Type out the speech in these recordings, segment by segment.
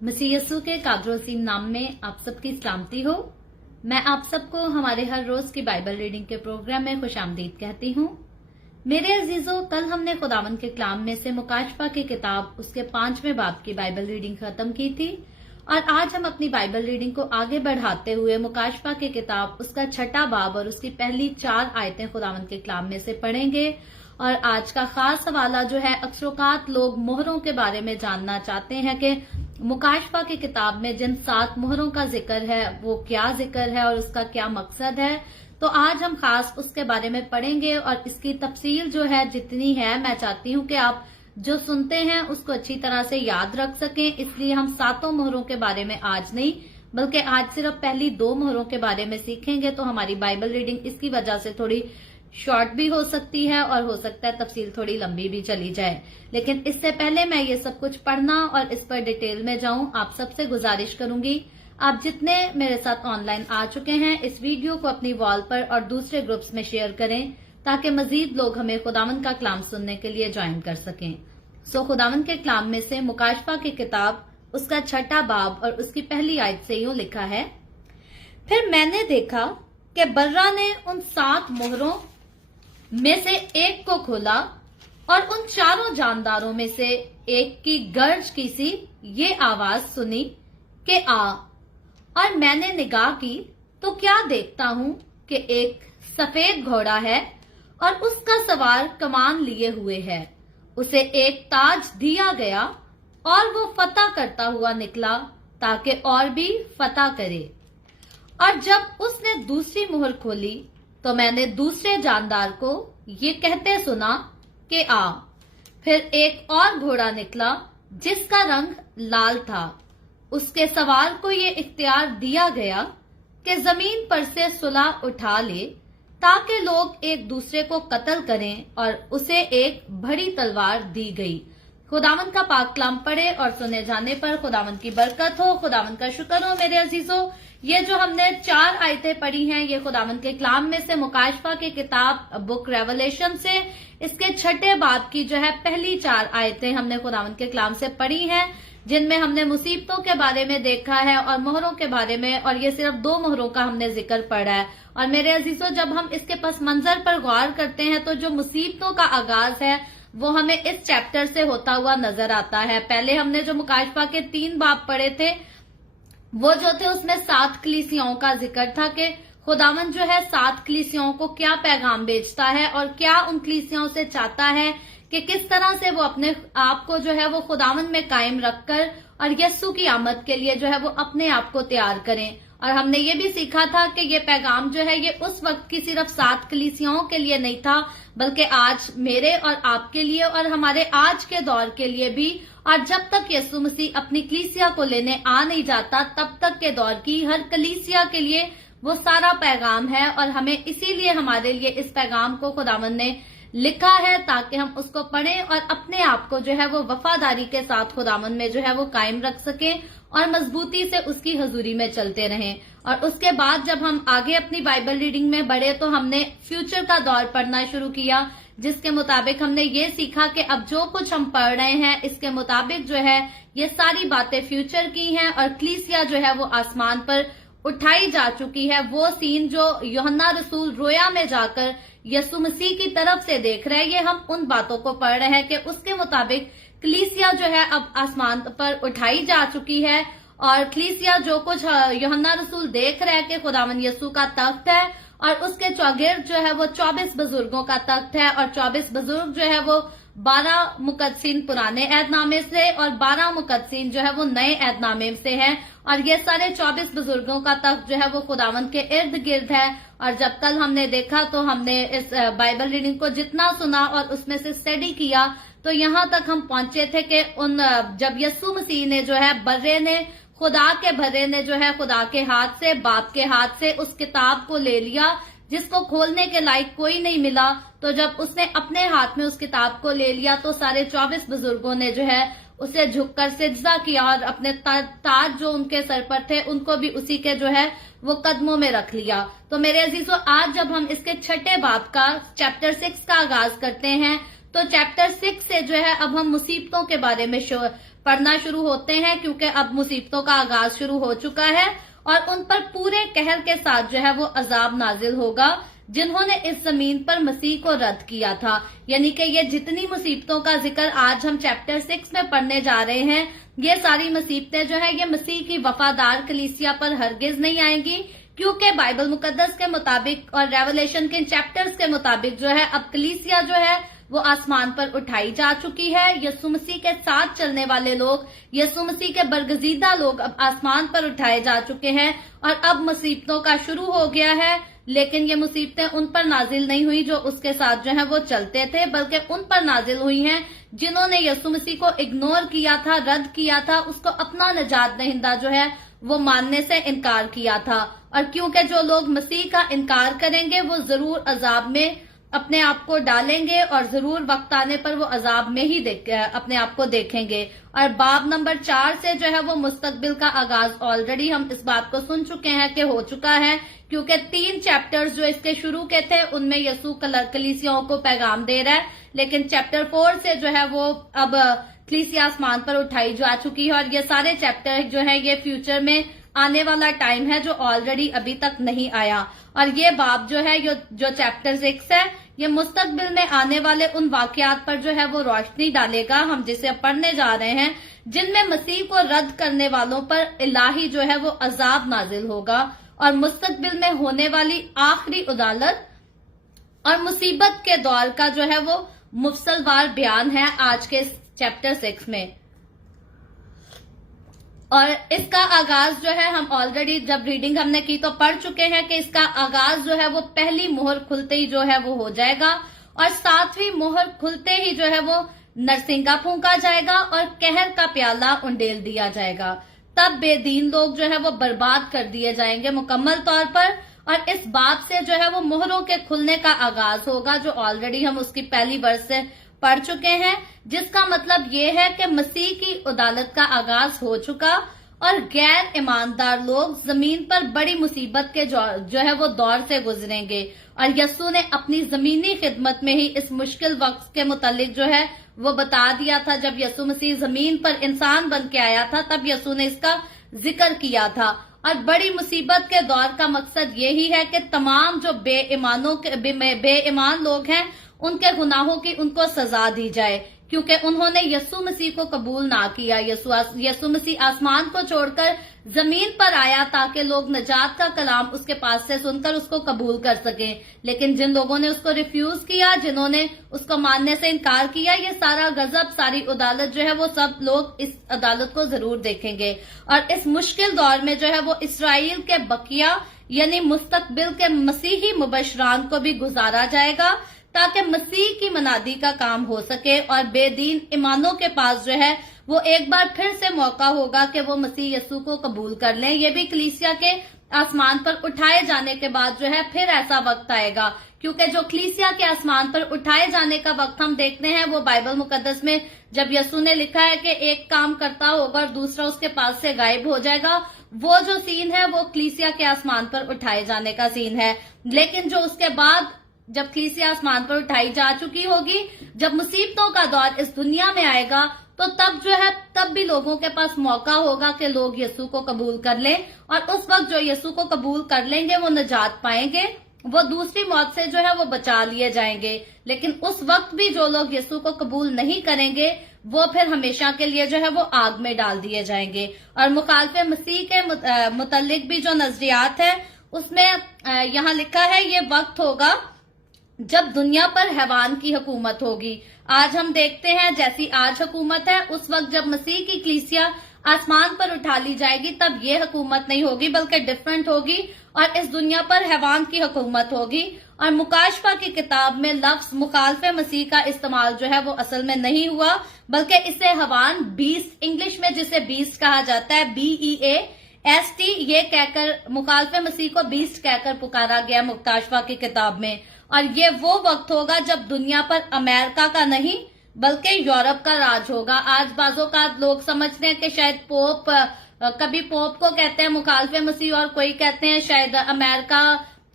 मसीह यस्सु के कादर वसीम नाम में आप सबकी सलामती हो। मैं आप सबको हमारे हर रोज की बाइबल रीडिंग के प्रोग्राम में खुशामदीद कहती हूँ। मेरे अजीजों, कल हमने खुदावन के कलाम में से मुकाशफा की किताब उसके 5वें बाब की बाइबल रीडिंग खत्म की थी और आज हम अपनी बाइबल रीडिंग को आगे बढ़ाते हुए मुकाशफा की किताब उसका 6ठा बाब और उसकी पहली 4 आयतें खुदावन के कलाम में से पढ़ेंगे। और आज का खास हवाला जो है, अक्सरोकात लोग मोहरों के बारे में जानना चाहते हैं कि मुकाशफा की किताब में जिन 7 मोहरों का जिक्र है वो क्या जिक्र है और उसका क्या मकसद है। तो आज हम खास उसके बारे में पढ़ेंगे और इसकी तफसील जो है जितनी है, मैं चाहती हूँ कि आप जो सुनते हैं उसको अच्छी तरह से याद रख सकें। इसलिए हम 7 मोहरों के बारे में आज नहीं बल्कि आज सिर्फ पहली 2 मोहरों के बारे में सीखेंगे। तो हमारी बाइबल रीडिंग इसकी वजह से थोड़ी शॉर्ट भी हो सकती है और हो सकता है तफसील थोड़ी लंबी भी चली जाए। लेकिन इससे पहले मैं ये सब कुछ पढ़ना और इस पर डिटेल में जाऊं, आप सबसे गुजारिश करूंगी, आप जितने मेरे साथ ऑनलाइन आ चुके हैं इस वीडियो को अपनी वॉल पर और दूसरे ग्रुप्स में शेयर करें ताकि मजीद लोग हमें खुदावन का कलाम सुनने के लिए ज्वाइन कर सकें। सो खुदावन के कलाम में से मुकाशफा की किताब उसका 6ठा बाब और उसकी पहली आयत से यूं लिखा है, फिर मैंने देखा कि बर्रा ने उन 7 मोहरों में से एक को खोला और उन 4 जानदारों में से एक की गर्ज की सी ये आवाज सुनी कि आ। और मैंने निगाह की तो क्या देखता हूं कि एक सफेद घोड़ा है और उसका सवार कमान लिए हुए है। उसे एक ताज दिया गया और वो फतह करता हुआ निकला ताकि और भी फतह करे। और जब उसने दूसरी मोहर खोली तो मैंने दूसरे जानदार को ये कहते सुना कि आ। फिर एक और घोड़ा निकला जिसका रंग लाल था। उसके सवार को ये इख्तियार दिया गया कि जमीन पर से सुलह उठा ले ताकि लोग एक दूसरे को कत्ल करें, और उसे एक बड़ी तलवार दी गई। खुदावन का पाक कलाम पढ़े और सुने जाने पर खुदावन की बरकत हो। खुदावन का शुक्र हो। मेरे अजीजों, ये जो हमने 4 आयतें पढ़ी हैं ये खुदावन के कलाम में से मुकाशफा की किताब बुक रेवलेशन से इसके 6ठे बाब की जो है पहली 4 आयतें हमने खुदावन के कलाम से पढ़ी हैं, जिनमें हमने मुसीबतों के बारे में देखा है और मोहरों के बारे में, और ये सिर्फ 2 मोहरों का हमने जिक्र पढ़ा है। और मेरे अजीजों, जब हम इसके पस मंजर पर गौर करते हैं तो जो मुसीबतों का आगाज है वो हमें इस चैप्टर से होता हुआ नजर आता है। पहले हमने जो मुकाशफा के 3 बाब पढ़े थे वो जो थे उसमें 7 कलीसियाओं का जिक्र था कि खुदावन जो है 7 कलीसियाओं को क्या पैगाम भेजता है और क्या उन कलीसियाओं से चाहता है कि किस तरह से वो अपने आप को जो है वो खुदावन में कायम रखकर और यस्सु की आमद के लिए जो है वो अपने आप को तैयार करें। और हमने ये भी सीखा था कि ये पैगाम जो है ये उस वक्त की सिर्फ 7 कलीसियाओं के लिए नहीं था बल्कि आज मेरे और आपके लिए और हमारे आज के दौर के लिए भी। और जब तक यीशु मसीह अपनी कलीसिया को लेने आ नहीं जाता तब तक के दौर की हर कलीसिया के लिए वो सारा पैगाम है। और हमें इसीलिए हमारे लिए इस पैगाम को खुदावन ने लिखा है ताकि हम उसको पढ़ें और अपने आप को जो है वो वफादारी के साथ खुदावन में जो है वो कायम रख सकें और मजबूती से उसकी हजूरी में चलते रहें। और उसके बाद जब हम आगे अपनी बाइबल रीडिंग में बढ़े तो हमने फ्यूचर का दौर पढ़ना शुरू किया, जिसके मुताबिक हमने ये सीखा कि अब जो कुछ हम पढ़ रहे हैं इसके मुताबिक जो है ये सारी बातें फ्यूचर की हैं और कलीसिया जो है वो आसमान पर उठाई जा चुकी है। वो सीन जो यूहन्ना रसूल रोया में जाकर यीशु मसीह की तरफ से देख रहे हैं, ये हम उन बातों को पढ़ रहे हैं कि उसके मुताबिक कलीसिया जो है अब आसमान पर उठाई जा चुकी है। और कलीसिया जो कुछ यूहन्ना रसूल देख रहे हैं कि खुदावन यीशु का तख्त है और उसके चौगिर्द जो है वो 24 बुजुर्गों का तख्त है। और 24 बुजुर्ग जो है वो 12 मुकद्दसीन पुराने ऐहदनामे से और 12 मुकद्दसीन जो है वो नए ऐहदनामे से हैं। और ये सारे 24 बुजुर्गों का तख्त जो है वो खुदावन के इर्द गिर्द है। और जब कल हमने देखा तो हमने इस बाइबल रीडिंग को जितना सुना और उसमें से स्टडी किया तो यहाँ तक हम पहुंचे थे कि जब यीशु मसीह ने जो है बर्रे ने खुदा के भरे ने जो है खुदा के हाथ से बाप के हाथ से उस किताब को ले लिया जिसको खोलने के लायक कोई नहीं मिला। तो जब उसने अपने हाथ में उस किताब को ले लिया तो सारे 24 बुजुर्गों ने जो है उसे झुककर सिजदा किया और अपने ताज जो उनके सर पर थे उनको भी उसी के जो है वो कदमों में रख लिया। तो मेरे अजीजों, आज जब हम इसके 6ठे बाब का चैप्टर 6 का आगाज करते हैं तो चैप्टर 6 से जो है अब हम मुसीबतों के बारे में पड़ना शुरू होते हैं, क्योंकि अब मुसीबतों का आगाज शुरू हो चुका है और उन पर पूरे कहर के साथ जो है वो अजाब नाजिल होगा जिन्होंने इस जमीन पर मसीह को रद्द किया था। यानी कि ये जितनी मुसीबतों का जिक्र आज हम चैप्टर 6 में पढ़ने जा रहे हैं, ये सारी मुसीबतें जो है ये मसीह की वफादार कलीसिया पर हरगिज नहीं आएंगी, क्योंकि बाइबल मुकद्दस के मुताबिक और रेवलेशन के चैप्टर्स के मुताबिक जो है अब कलीसिया जो है वो आसमान पर उठाई जा चुकी है। यीशु मसीह के साथ चलने वाले लोग, यीशु मसीह के बरगजीदा लोग अब आसमान पर उठाए जा चुके हैं और अब मुसीबतों का शुरू हो गया है। लेकिन ये मुसीबतें उन पर नाजिल नहीं हुई जो उसके साथ जो है वो चलते थे, बल्कि उन पर नाजिल हुई हैं जिन्होंने यीशु मसीह को इग्नोर किया था, रद्द किया था, उसको अपना निजात दहिंदा जो है वो मानने से इनकार किया था। और क्योंकि जो लोग मसीह का इनकार करेंगे वो जरूर अजाब में अपने आप को डालेंगे और जरूर वक्त आने पर वो अजाब में ही अपने आप को देखेंगे। और बाब नंबर 4 से जो है वो मुस्तकबिल का आगाज ऑलरेडी हम इस बात को सुन चुके हैं कि हो चुका है, क्योंकि 3 चैप्टर्स जो इसके शुरू के थे उनमें यीशु कलीसियाओं को पैगाम दे रहा है, लेकिन चैप्टर 4 से जो है वो अब कलीसिया आसमान पर उठाई जा चुकी है। और ये सारे चैप्टर जो है ये फ्यूचर में आने वाला टाइम है जो ऑलरेडी अभी तक नहीं आया। और ये बाब जो है जो चैप्टर 6 है ये मुस्तकबिल में आने वाले उन वाकयात पर जो है वो रोशनी डालेगा हम जिसे अब पढ़ने जा रहे हैं, जिनमें मसीह को रद्द करने वालों पर इलाही जो है वो अजाब नाजिल होगा और मुस्तकबिल में होने वाली आखिरी अदालत और मुसीबत के दौर का जो है वो मुफस्सलवार बयान है आज के चैप्टर 6 में। और इसका आगाज जो है हम ऑलरेडी जब रीडिंग हमने की तो पढ़ चुके हैं कि इसका आगाज जो है वो पहली मोहर खुलते ही जो है वो हो जाएगा और 7वीं मोहर खुलते ही जो है वो नरसिंगा फूंका जाएगा और कहर का प्याला उंडेल दिया जाएगा। तब बेदीन लोग जो है वो बर्बाद कर दिए जाएंगे मुकम्मल तौर पर। और इस बात से जो है वो मोहरों के खुलने का आगाज होगा जो ऑलरेडी हम उसकी पहली वर्ष से पढ़ चुके हैं, जिसका मतलब ये है कि मसीह की अदालत का आगाज हो चुका और गैर ईमानदार लोग जमीन पर बड़ी मुसीबत के जो है वो दौर से गुजरेंगे। और यस्सु ने अपनी जमीनी खिदमत में ही इस मुश्किल वक्त के मुतालिक जो है वो बता दिया था। जब यस्सु मसीह जमीन पर इंसान बन के आया था तब यस्सु ने इसका जिक्र किया था। और बड़ी मुसीबत के दौर का मकसद यही है कि तमाम जो बेईमान लोग हैं उनके गुनाहों की उनको सजा दी जाए, क्योंकि उन्होंने यस्सु मसीह को कबूल ना किया। यस्सु मसीह आसमान को छोड़कर जमीन पर आया ताकि लोग नजात का कलाम उसके पास से सुनकर उसको कबूल कर सकें, लेकिन जिन लोगों ने उसको रिफ्यूज किया, जिन्होंने उसको मानने से इनकार किया, ये सारा गजब, सारी अदालत जो है वो सब लोग इस अदालत को जरूर देखेंगे। और इस मुश्किल दौर में जो है वो इसराइल के बकिया यानी मुस्तकबिल के मसीही मुबशरान को भी गुजारा जाएगा ताकि मसीह की मनादी का काम हो सके और बेदीन ईमानों के पास जो है वो एक बार फिर से मौका होगा कि वो मसीह यस्सु को कबूल कर लें। ये भी कलीसिया के आसमान पर उठाए जाने के बाद जो है फिर ऐसा वक्त आएगा, क्योंकि जो कलीसिया के आसमान पर उठाए जाने का वक्त हम देखते हैं वो बाइबल मुकद्दस में जब यस्सु ने लिखा है कि एक काम करता होगा और दूसरा उसके पास से गायब हो जाएगा, वो जो सीन है वो कलीसिया के आसमान पर उठाए जाने का सीन है। लेकिन जो उसके बाद जब कलीसिया आसमान पर उठाई जा चुकी होगी, जब मुसीबतों का दौर इस दुनिया में आएगा, तो तब जो है तब भी लोगों के पास मौका होगा कि लोग यस्सु को कबूल कर लें और उस वक्त जो यस्सु को कबूल कर लेंगे वो निजात पाएंगे, वो दूसरी मौत से जो है वो बचा लिए जाएंगे। लेकिन उस वक्त भी जो लोग यस्सु को कबूल नहीं करेंगे वो फिर हमेशा के लिए जो है वो आग में डाल दिए जाएंगे। और मुखालिफे मसीह के मुतल्लिक भी जो नजरियात है उसमें यहाँ लिखा है ये वक्त होगा जब दुनिया पर हैवान की हुकूमत होगी। आज हम देखते हैं जैसी आज हुकूमत है, उस वक्त जब मसीह की कलीसिया आसमान पर उठा ली जाएगी तब ये हुकूमत नहीं होगी बल्कि डिफरेंट होगी और इस दुनिया पर हैवान की हुकूमत होगी। और मुकाशफा की किताब में लफ्ज मुखालिफे मसीह का इस्तेमाल जो है वो असल में नहीं हुआ, बल्कि इसे हैवान, बीस्ट, इंग्लिश में जिसे बीस्ट कहा जाता है, BEAST, ये कहकर मुखालिफे मसीह को बीस्ट कहकर पुकारा गया मुकाशफा की किताब में। और ये वो वक्त होगा जब दुनिया पर अमेरिका का नहीं बल्कि यूरोप का राज होगा। आज बाजों का लोग समझते हैं कि शायद पोप, कभी पोप को कहते हैं मुखालिफे मसीह और कोई कहते हैं शायद अमेरिका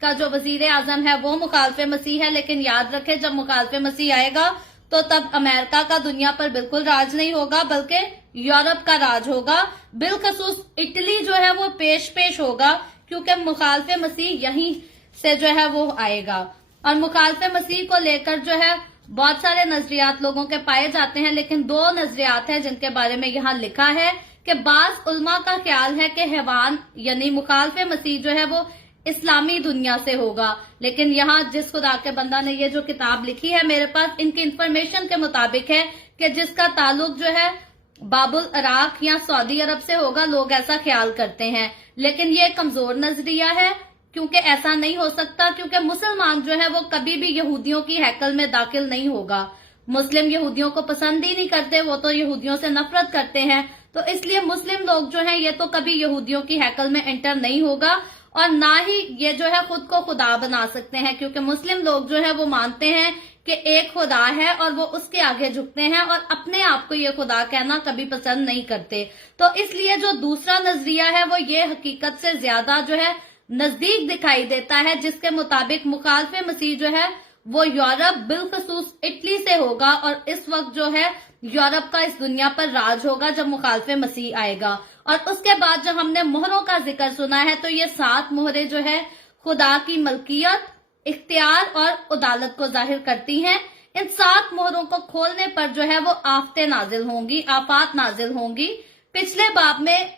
का जो वजीर आजम है वो मुखालिफे मसीह है। लेकिन याद रखें जब मुखालिफे मसीह आएगा तो तब अमेरिका का दुनिया पर बिल्कुल राज नहीं होगा बल्कि यूरोप का राज होगा, बिलखसूस इटली जो है वो पेश होगा, क्योंकि मुखालफे मसीह यहीं से जो है वो आएगा। और मुखालफे मसीह को लेकर जो है बहुत सारे नजरियात लोगों के पाए जाते हैं, लेकिन दो नजरियात हैं जिनके बारे में यहाँ लिखा है कि बाज उलमा का ख्याल है कि हैवान यानी मुखालफे मसीह जो है वो इस्लामी दुनिया से होगा। लेकिन यहाँ जिस खुदा के बंदा ने ये जो किताब लिखी है मेरे पास इनकी इंफॉर्मेशन के मुताबिक है कि जिसका ताल्लुक जो है बाबुल इराक या सऊदी अरब से होगा, लोग ऐसा ख्याल करते हैं। लेकिन ये कमजोर नजरिया है, क्योंकि ऐसा नहीं हो सकता, क्योंकि मुसलमान जो है वो कभी भी यहूदियों की हैकल में दाखिल नहीं होगा। मुस्लिम यहूदियों को पसंद ही नहीं करते, वो तो यहूदियों से नफरत करते हैं। तो इसलिए मुस्लिम लोग जो हैं ये तो कभी यहूदियों की हैकल में एंटर नहीं होगा, और ना ही ये जो है खुद को खुदा बना सकते हैं, क्योंकि मुस्लिम लोग जो है वो मानते हैं कि एक खुदा है और वो उसके आगे झुकते हैं और अपने आप को ये खुदा कहना कभी पसंद नहीं करते। तो इसलिए जो दूसरा नजरिया है वो ये हकीकत से ज्यादा जो है नजदीक दिखाई देता है, जिसके मुताबिक मुखालफे मसीह जो है वो यूरोप बिलखसूस इटली से होगा, और इस वक्त जो है यूरोप का इस दुनिया पर राज होगा जब मुखालफे मसीह आएगा। और उसके बाद जब हमने मोहरों का जिक्र सुना है तो ये 7 मोहरें जो है खुदा की मलकियत, इख्तियार और अदालत को जाहिर करती हैं। इन 7 मोहरों को खोलने पर जो है वो आफतें नाजिल होंगी, आफात नाजिल होंगी। पिछले बाब में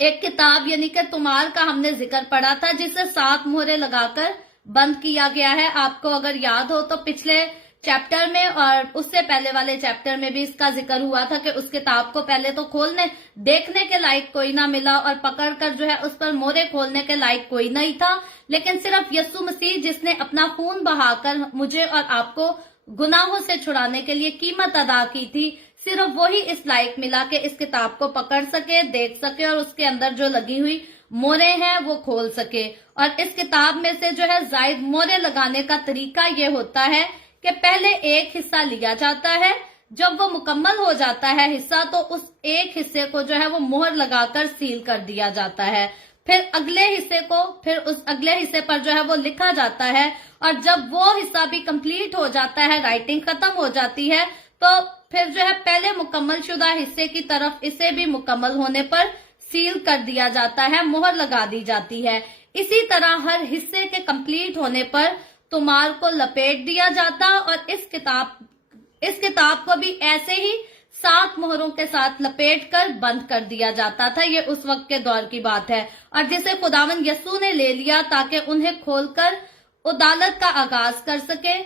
एक किताब यानी कि तुमार का हमने जिक्र पढ़ा था, जिसे 7 मोहरें लगाकर बंद किया गया है। आपको अगर याद हो तो पिछले चैप्टर में और उससे पहले वाले चैप्टर में भी इसका जिक्र हुआ था कि उस किताब को पहले तो खोलने देखने के लायक कोई ना मिला, और पकड़कर जो है उस पर मोहरें खोलने के लायक कोई नहीं था। लेकिन सिर्फ यीशु मसीह जिसने अपना खून बहाकर मुझे और आपको गुनाहों से छुड़ाने के लिए कीमत अदा की थी, सिर्फ वही इस लायक मिला कि इस किताब को पकड़ सके, देख सके और उसके अंदर जो लगी हुई मोहरें हैं वो खोल सके। और इस किताब में से जो है जायद मोहरें लगाने का तरीका ये होता है कि पहले एक हिस्सा लिया जाता है, जब वो मुकम्मल हो जाता है हिस्सा तो उस एक हिस्से को जो है वो मोहर लगाकर सील कर दिया जाता है। फिर अगले हिस्से को फिर उस अगले हिस्से पर जो है वो लिखा जाता है, और जब वो हिस्सा भी कंप्लीट हो जाता है, राइटिंग खत्म हो जाती है, तो फिर जो है पहले मुकम्मल शुदा हिस्से की तरफ इसे भी मुकम्मल होने पर सील कर दिया जाता है, मोहर लगा दी जाती है। इसी तरह हर हिस्से के कंप्लीट होने पर तुमार को लपेट दिया जाता, और इस किताब को भी ऐसे ही 7 मोहरों के साथ लपेट कर बंद कर दिया जाता था। ये उस वक्त के दौर की बात है, और जिसे खुदावन यसू ने ले लिया ताकि उन्हें खोलकर अदालत का आगाज कर सके।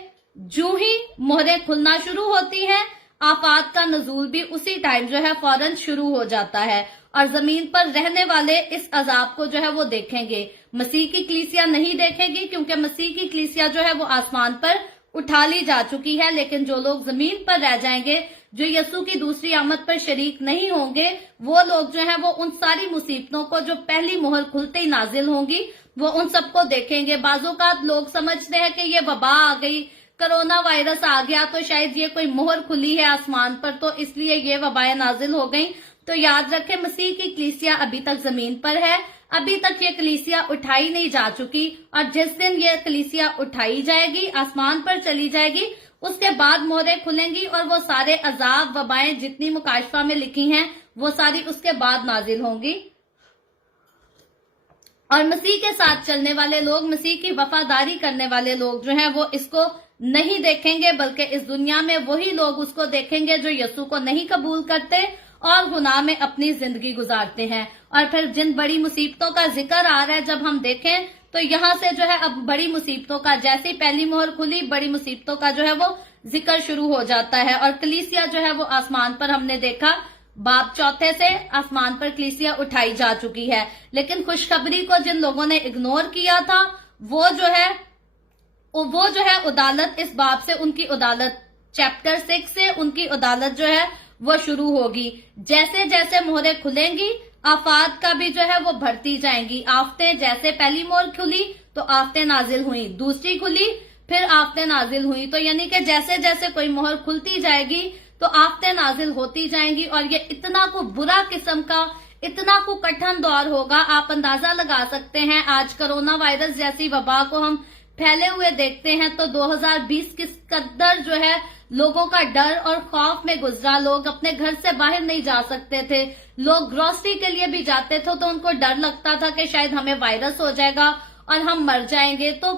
जूं ही मोहरें खुलना शुरू होती हैं, आफात का नजूल भी उसी टाइम जो है फौरन शुरू हो जाता है, और जमीन पर रहने वाले इस अजाब को जो है वो देखेंगे। मसीह की कलीसिया नहीं देखेगी, क्योंकि मसीह की कलीसिया जो है वो आसमान पर उठा ली जा चुकी है। लेकिन जो लोग जमीन पर रह जाएंगे, जो यसू की दूसरी आमद पर शरीक नहीं होंगे, वो लोग जो है वो उन सारी मुसीबतों को जो पहली मोहर खुलते ही नाजिल होंगी वो उन सबको देखेंगे। बाज़ोकात लोग समझते हैं कि ये वबा आ गई, कोरोना वायरस आ गया, तो शायद ये कोई मोहर खुली है आसमान पर, तो इसलिए ये वबाएं नाजिल हो गई। तो याद रखें, मसीह की कलीसिया अभी तक जमीन पर है, अभी तक ये कलीसिया उठाई नहीं जा चुकी, और जिस दिन ये कलीसिया उठाई जाएगी, आसमान पर चली जाएगी, उसके बाद मोहरें खुलेंगी, और वो सारे अजाब वबाएं जितनी मुकाशफा में लिखी हैं वो सारी उसके बाद नाजिल होंगी। और मसीह के साथ चलने वाले लोग, मसीह की वफादारी करने वाले लोग जो हैं वो इसको नहीं देखेंगे, बल्कि इस दुनिया में वही लोग उसको देखेंगे जो यीशु को नहीं कबूल करते और गुनाह में अपनी जिंदगी गुजारते हैं। और फिर जिन बड़ी मुसीबतों का जिक्र आ रहा है, जब हम देखें तो यहाँ से जो है अब बड़ी मुसीबतों का, जैसे ही पहली मोहर खुली, बड़ी मुसीबतों का जो है वो जिक्र शुरू हो जाता है। और कलीसिया जो है वो आसमान पर, हमने देखा बाब 4 से आसमान पर कलीसिया उठाई जा चुकी है। लेकिन खुशखबरी को जिन लोगों ने इग्नोर किया था, वो जो है अदालत, इस बाब से उनकी अदालत, चैप्टर 6 से उनकी अदालत जो है वो शुरू होगी। जैसे जैसे मोहरें खुलेंगी, आफात का भी जो है वो बढ़ती जाएंगी। आफतें, जैसे पहली मोहर खुली तो आफतें नाजिल हुई, दूसरी खुली फिर आफतें नाजिल हुई, तो यानी कि जैसे जैसे कोई मोहर खुलती जाएगी तो आफतें नाजिल होती जाएंगी। और ये इतना को बुरा किस्म का, इतना को कठिन दौर होगा, आप अंदाजा लगा सकते हैं। आज कोरोना वायरस जैसी वबा को हम फैले हुए देखते हैं, तो 2020 किस कदर जो है लोगों का डर और खौफ में गुजरा, लोग अपने घर से बाहर नहीं जा सकते थे, लोग ग्रोसरी के लिए भी जाते थे तो उनको डर लगता था कि शायद हमें वायरस हो जाएगा और हम मर जाएंगे। तो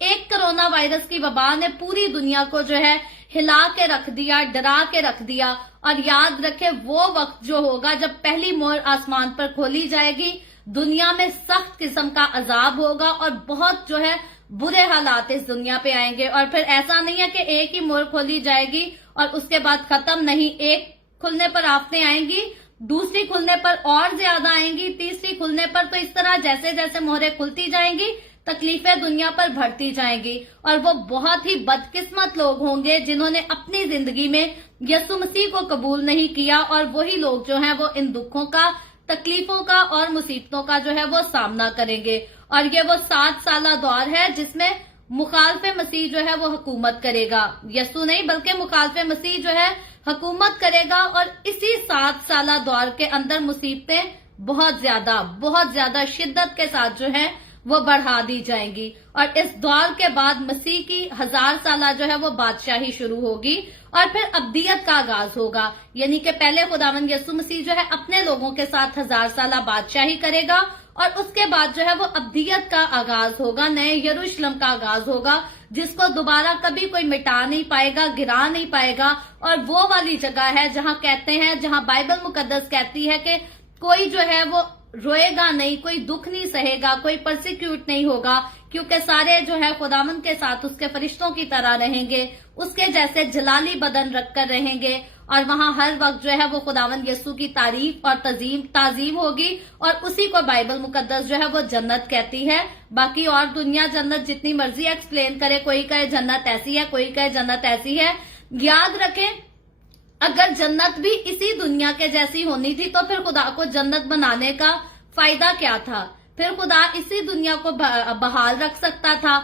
एक कोरोना वायरस की वबा ने पूरी दुनिया को जो है हिला के रख दिया, डरा के रख दिया। और याद रखे वो वक्त जो होगा जब पहली मोहर आसमान पर खोली जाएगी, दुनिया में सख्त किस्म का अजाब होगा और बहुत जो है बुरे हालात इस दुनिया पे आएंगे। और फिर ऐसा नहीं है कि एक ही मोहर खोली जाएगी और उसके बाद खत्म, नहीं, एक खुलने पर आफतें आएंगी, दूसरी खुलने पर और ज्यादा आएंगी, तीसरी खुलने पर तो इस तरह जैसे जैसे मोहरें खुलती जाएंगी तकलीफें दुनिया पर बढ़ती जाएंगी। और वो बहुत ही बदकिस्मत लोग होंगे जिन्होंने अपनी जिंदगी में यीशु मसीह को कबूल नहीं किया, और वही लोग जो हैं वो इन दुखों का, तकलीफों का और मुसीबतों का जो है वो सामना करेंगे। और ये वो 7 साला दौर है जिसमें मुखालफे मसीह जो है वो हुकूमत करेगा, यीशु नहीं बल्कि मुखालफे मसीह जो है हुकूमत करेगा। और इसी 7 साला दौर के अंदर मुसीबतें बहुत ज्यादा शिद्दत के साथ जो है वो बढ़ा दी जाएंगी। और इस दौर के बाद मसीह की 1000 साला जो है वो बादशाही शुरू होगी और फिर अब्दियत का आगाज होगा। यानी कि पहले खुदावंद यीशु मसीह जो है अपने लोगों के साथ 1000 साला बादशाही करेगा और उसके बाद जो है वो अब्दियत का आगाज होगा, नए यरूशलेम का आगाज होगा, जिसको दोबारा कभी कोई मिटा नहीं पाएगा, गिरा नहीं पाएगा। और वो वाली जगह है जहां कहते हैं, जहां बाइबल मुकद्दस कहती है कि कोई जो है वो रोएगा नहीं, कोई दुख नहीं सहेगा, कोई परसिक्यूट नहीं होगा, क्योंकि सारे जो है खुदावंद के साथ उसके फरिश्तों की तरह रहेंगे, उसके जैसे जलाली बदन रखकर रहेंगे। और वहां हर वक्त जो है वो खुदावंद यीशु की तारीफ और ताजीम होगी। और उसी को बाइबल मुकद्दस जो है वो जन्नत कहती है। बाकी और दुनिया जन्नत जितनी मर्जी एक्सप्लेन करे, कोई कहे जन्नत ऐसी है, कोई कहे जन्नत ऐसी है। याद रखें, अगर जन्नत भी इसी दुनिया के जैसी होनी थी तो फिर खुदा को जन्नत बनाने का फायदा क्या था? फिर खुदा इसी दुनिया को बहाल रख सकता था।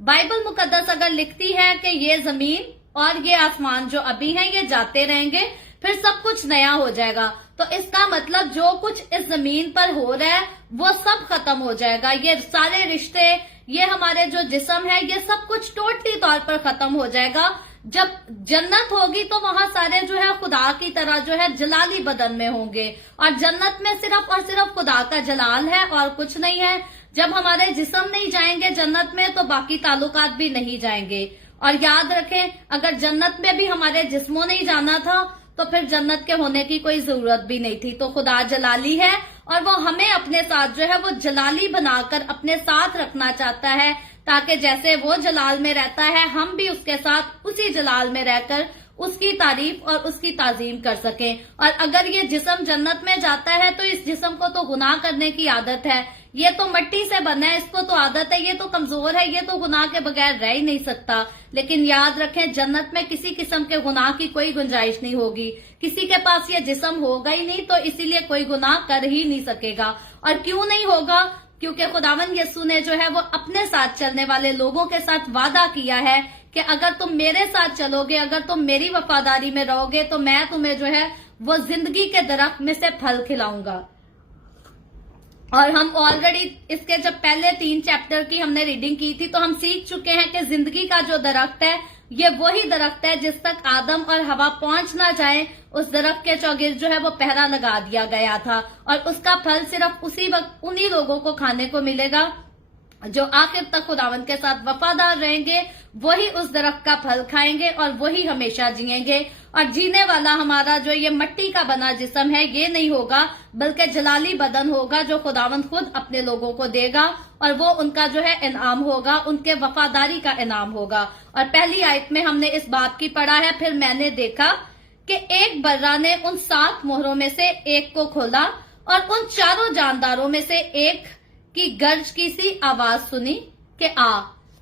बाइबल मुकद्दस अगर लिखती है कि ये जमीन और ये आसमान जो अभी हैं ये जाते रहेंगे, फिर सब कुछ नया हो जाएगा, तो इसका मतलब जो कुछ इस जमीन पर हो रहा है वो सब खत्म हो जाएगा। ये सारे रिश्ते, ये हमारे जो जिस्म है, ये सब कुछ टोटली तौर पर खत्म हो जाएगा। जब जन्नत होगी तो वहां सारे जो है खुदा की तरह जो है जलाली बदन में होंगे, और जन्नत में सिर्फ और सिर्फ खुदा का जलाल है और कुछ नहीं है। जब हमारे जिस्म नहीं जाएंगे जन्नत में तो बाकी ताल्लुकात भी नहीं जाएंगे। और याद रखें, अगर जन्नत में भी हमारे जिस्मों नहीं जाना था तो फिर जन्नत के होने की कोई जरूरत भी नहीं थी। तो खुदा जलाली है और वो हमें अपने साथ जो है वो जलाली बनाकर अपने साथ रखना चाहता है, ताकि जैसे वो जलाल में रहता है हम भी उसके साथ उसी जलाल में रहकर उसकी तारीफ और उसकी ताजीम कर सकें। और अगर ये जिस्म जन्नत में जाता है तो इस जिस्म को तो गुनाह करने की आदत है, ये तो मिट्टी से बना है, इसको तो आदत है, ये तो कमजोर है, ये तो गुनाह के बगैर रह ही नहीं सकता। लेकिन याद रखें, जन्नत में किसी किस्म के गुनाह की कोई गुंजाइश नहीं होगी, किसी के पास ये जिस्म होगा ही नहीं, तो इसीलिए कोई गुनाह कर ही नहीं सकेगा। और क्यों नहीं होगा? क्योंकि खुदावंद यीशु ने जो है वो अपने साथ चलने वाले लोगों के साथ वादा किया है कि अगर तुम मेरे साथ चलोगे, अगर तुम मेरी वफादारी में रहोगे तो मैं तुम्हें जो है वो जिंदगी के दरख्त में से फल खिलाऊंगा। और हम ऑलरेडी इसके जब पहले 3 चैप्टर की हमने रीडिंग की थी तो हम सीख चुके हैं कि जिंदगी का जो दरख्त है ये वही दरख्त है जिस तक आदम और हवा पहुंच ना जाए, उस दरख्त के चौगिर्द जो है वो पहरा लगा दिया गया था। और उसका फल सिर्फ उसी वक्त उन्हीं लोगों को खाने को मिलेगा जो आखिर तक खुदावंद के साथ वफादार रहेंगे, वही उस दरख्त का फल खाएंगे और वही हमेशा जिएंगे। और जीने वाला हमारा जो ये मिट्टी का बना जिस्म है ये नहीं होगा, बल्कि जलाली बदन होगा जो खुदावंद खुद अपने लोगों को देगा, और वो उनका जो है इनाम होगा, उनके वफादारी का इनाम होगा। और पहली आयत में हमने इस बात की पढ़ा है, फिर मैंने देखा कि एक बर्रा ने उन 7 मोहरों में से एक को खोला और उन 4 जानदारों में से एक की गर्ज की सी आवाज सुनी कि आ।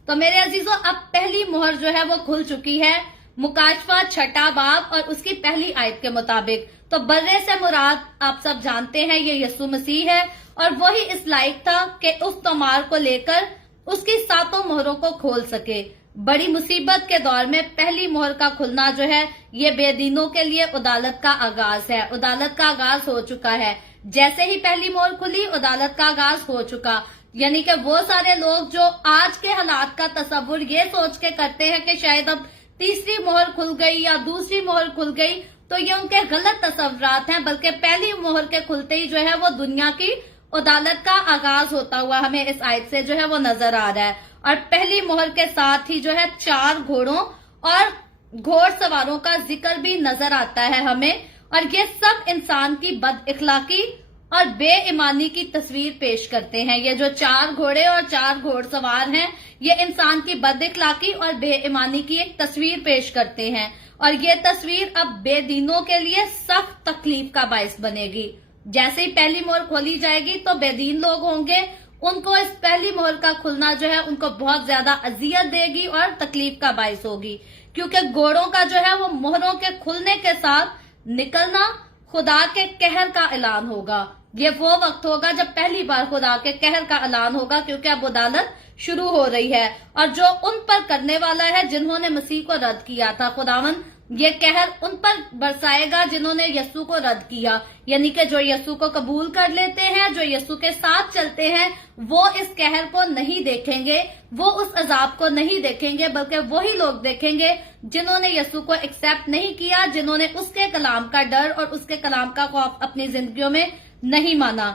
तो मेरे अजीजों, अब पहली मोहर जो है वो खुल चुकी है, मुकाशफा 6 बाब और उसकी पहली आयत के मुताबिक। तो बर्रे से मुराद आप सब जानते हैं ये यीशु मसीह है, और वही इस लायक था कि उस तमार को लेकर उसकी 7 मोहरों को खोल सके। बड़ी मुसीबत के दौर में पहली मोहर का खुलना जो है ये बेदीनों के लिए अदालत का आगाज है। अदालत का आगाज हो चुका है, जैसे ही पहली मोहर खुली अदालत का आगाज हो चुका। यानी कि वो सारे लोग जो आज के हालात का तस्वुर ये सोच के करते हैं कि शायद अब तीसरी मोहर खुल गई या दूसरी मोहर खुल गई, तो ये उनके गलत तस्वुरात हैं, बल्कि पहली मोहर के खुलते ही जो है वो दुनिया की अदालत का आगाज होता हुआ हमें इस आयत से जो है वो नजर आ रहा है। और पहली मोहर के साथ ही जो है 4 घोड़ों और घोड़सवारों का जिक्र भी नजर आता है हमें, और ये सब इंसान की बद इखलाकी और बेईमानी की तस्वीर पेश करते हैं। ये जो 4 घोड़े और 4 घोड़सवार हैं, ये इंसान की बद इखलाकी और बेईमानी की एक तस्वीर पेश करते हैं, और ये तस्वीर अब बेदीनों के लिए सख्त तकलीफ का बायस बनेगी। जैसे ही पहली मोहर खोली जाएगी तो बेदीन लोग होंगे, उनको इस पहली मोहर का खुलना जो है उनको बहुत ज्यादा अजियत देगी और तकलीफ का बायस होगी, क्योंकि घोड़ों का जो है वो मोहरों के खुलने के साथ निकलना खुदा के कहर का ऐलान होगा। ये वो वक्त होगा जब पहली बार खुदा के कहर का ऐलान होगा, क्योंकि अब अदालत शुरू हो रही है, और जो उन पर करने वाला है जिन्होंने मसीह को रद्द किया था, खुदावन ये कहर उन पर बरसाएगा जिन्होंने यीशु को रद्द किया, यानी कि जो यीशु को कबूल कर लेते हैं, जो यीशु के साथ चलते हैं, वो इस कहर को नहीं देखेंगे, वो उस अजाब को नहीं देखेंगे, बल्कि वही लोग देखेंगे जिन्होंने यीशु को एक्सेप्ट नहीं किया, जिन्होंने उसके कलाम का डर और उसके कलाम का खौफ अपनी जिंदगियों में नहीं माना।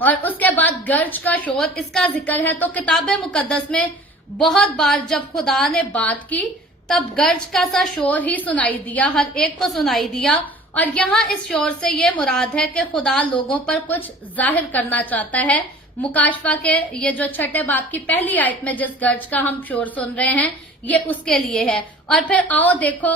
और उसके बाद गर्ज का शोर, इसका जिक्र है तो किताब मुकद्दस में बहुत बार जब खुदा ने बात की तब गर्ज का सा शोर ही सुनाई दिया, हर एक को सुनाई दिया। और यहाँ इस शोर से ये मुराद है कि खुदा लोगों पर कुछ जाहिर करना चाहता है। मुकाशफा के ये जो 6 बाब की पहली आयत में जिस गर्ज का हम शोर सुन रहे हैं, ये उसके लिए है। और फिर आओ देखो,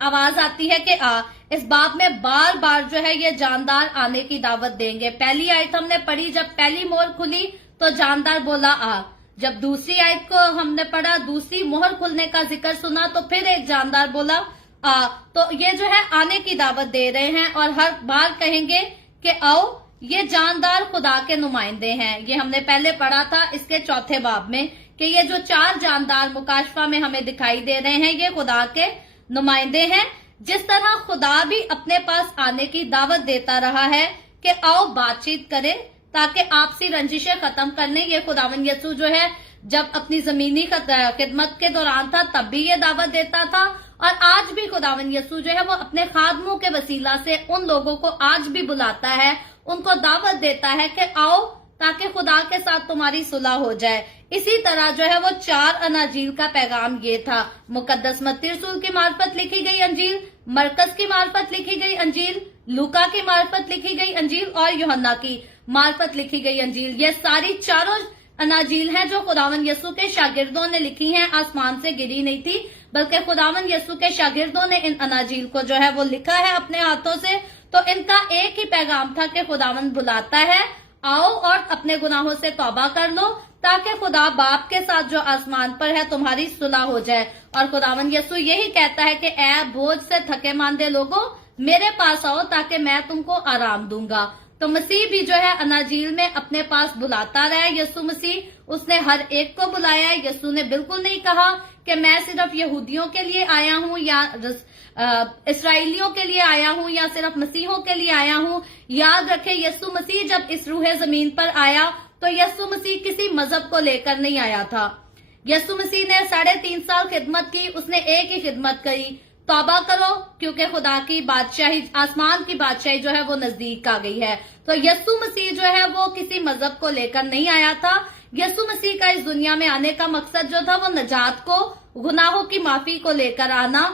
आवाज आती है कि आ। इस बाब में बार बार जो है ये जानदार आने की दावत देंगे। पहली आयत हमने पढ़ी, जब पहली मोहर खुली तो जानदार बोला आ। जब दूसरी आयत को हमने पढ़ा, दूसरी मोहर खुलने का जिक्र सुना, तो फिर एक जानदार बोला आ। तो ये जो है आने की दावत दे रहे हैं, और हर बार कहेंगे कि आओ, ये जानदार खुदा के नुमाइंदे हैं। ये हमने पहले पढ़ा था इसके 4 बाब में कि ये जो 4 जानदार मुकाशफा में हमें दिखाई दे रहे हैं, ये खुदा के नुमाइंदे हैं। जिस तरह खुदा भी अपने पास आने की दावत देता रहा है कि आओ बातचीत करें ताकि आपसी रंजिशें खत्म करने, ये खुदावन यीशु जो है जब अपनी जमीनी खिदमत के दौरान था तब भी ये दावत देता था, और आज भी खुदावन यीशु जो है वो अपने खादमों के वसीला से उन लोगों को आज भी बुलाता है, उनको दावत देता है कि आओ ताकि खुदा के साथ तुम्हारी सुलह हो जाए। इसी तरह जो है वो 4 अनाजील का पैगाम ये था। मुकद्दस मत्ती रसूल की मार्फत लिखी गई अंजील, मरकस की मार्फत लिखी गई अंजील, लूका की मार्फत लिखी गई अंजील और यूहन्ना की मार्फत लिखी गई अंजील। ये सारी 4 अनाजील हैं जो खुदावन यीशु के शागिर्दों ने लिखी हैं, आसमान से गिरी नहीं थी, बल्कि खुदावन यीशु के शागिर्दों ने इन अनाजील को जो है वो लिखा है अपने हाथों से। तो इनका एक ही पैगाम था कि खुदावन बुलाता है, आओ और अपने गुनाहों से तौबा कर लो ताकि खुदा बाप के साथ जो आसमान पर है तुम्हारी सुलह हो जाए। और खुदावन यीशु यही कहता है कि ऐ बोझ से थके मांदे लोगों, मेरे पास आओ ताकि मैं तुमको आराम दूंगा। तो मसीह भी जो है अनाजील में अपने पास बुलाता रहा है। यीशु मसीह उसने हर एक को बुलाया है। यीशु ने बिल्कुल नहीं कहा कि मैं सिर्फ यहूदियों के लिए आया हूँ या इसराइलियों के लिए आया हूँ या सिर्फ मसीहों के लिए आया हूँ। याद रखें, यीशु मसीह जब इस रूहे जमीन पर आया तो यीशु मसीह किसी मजहब को लेकर नहीं आया था। यीशु मसीह ने 3.5 साल खिदमत की, उसने एक ही खिदमत करी, तौबा करो क्योंकि खुदा की बादशाही, आसमान की बादशाही जो है वो नजदीक आ गई है। तो यीशु मसीह जो है वो किसी मजहब को लेकर नहीं आया था। यीशु मसीह का इस दुनिया में आने का मकसद जो था वो नजात को, गुनाहों की माफी को लेकर आना।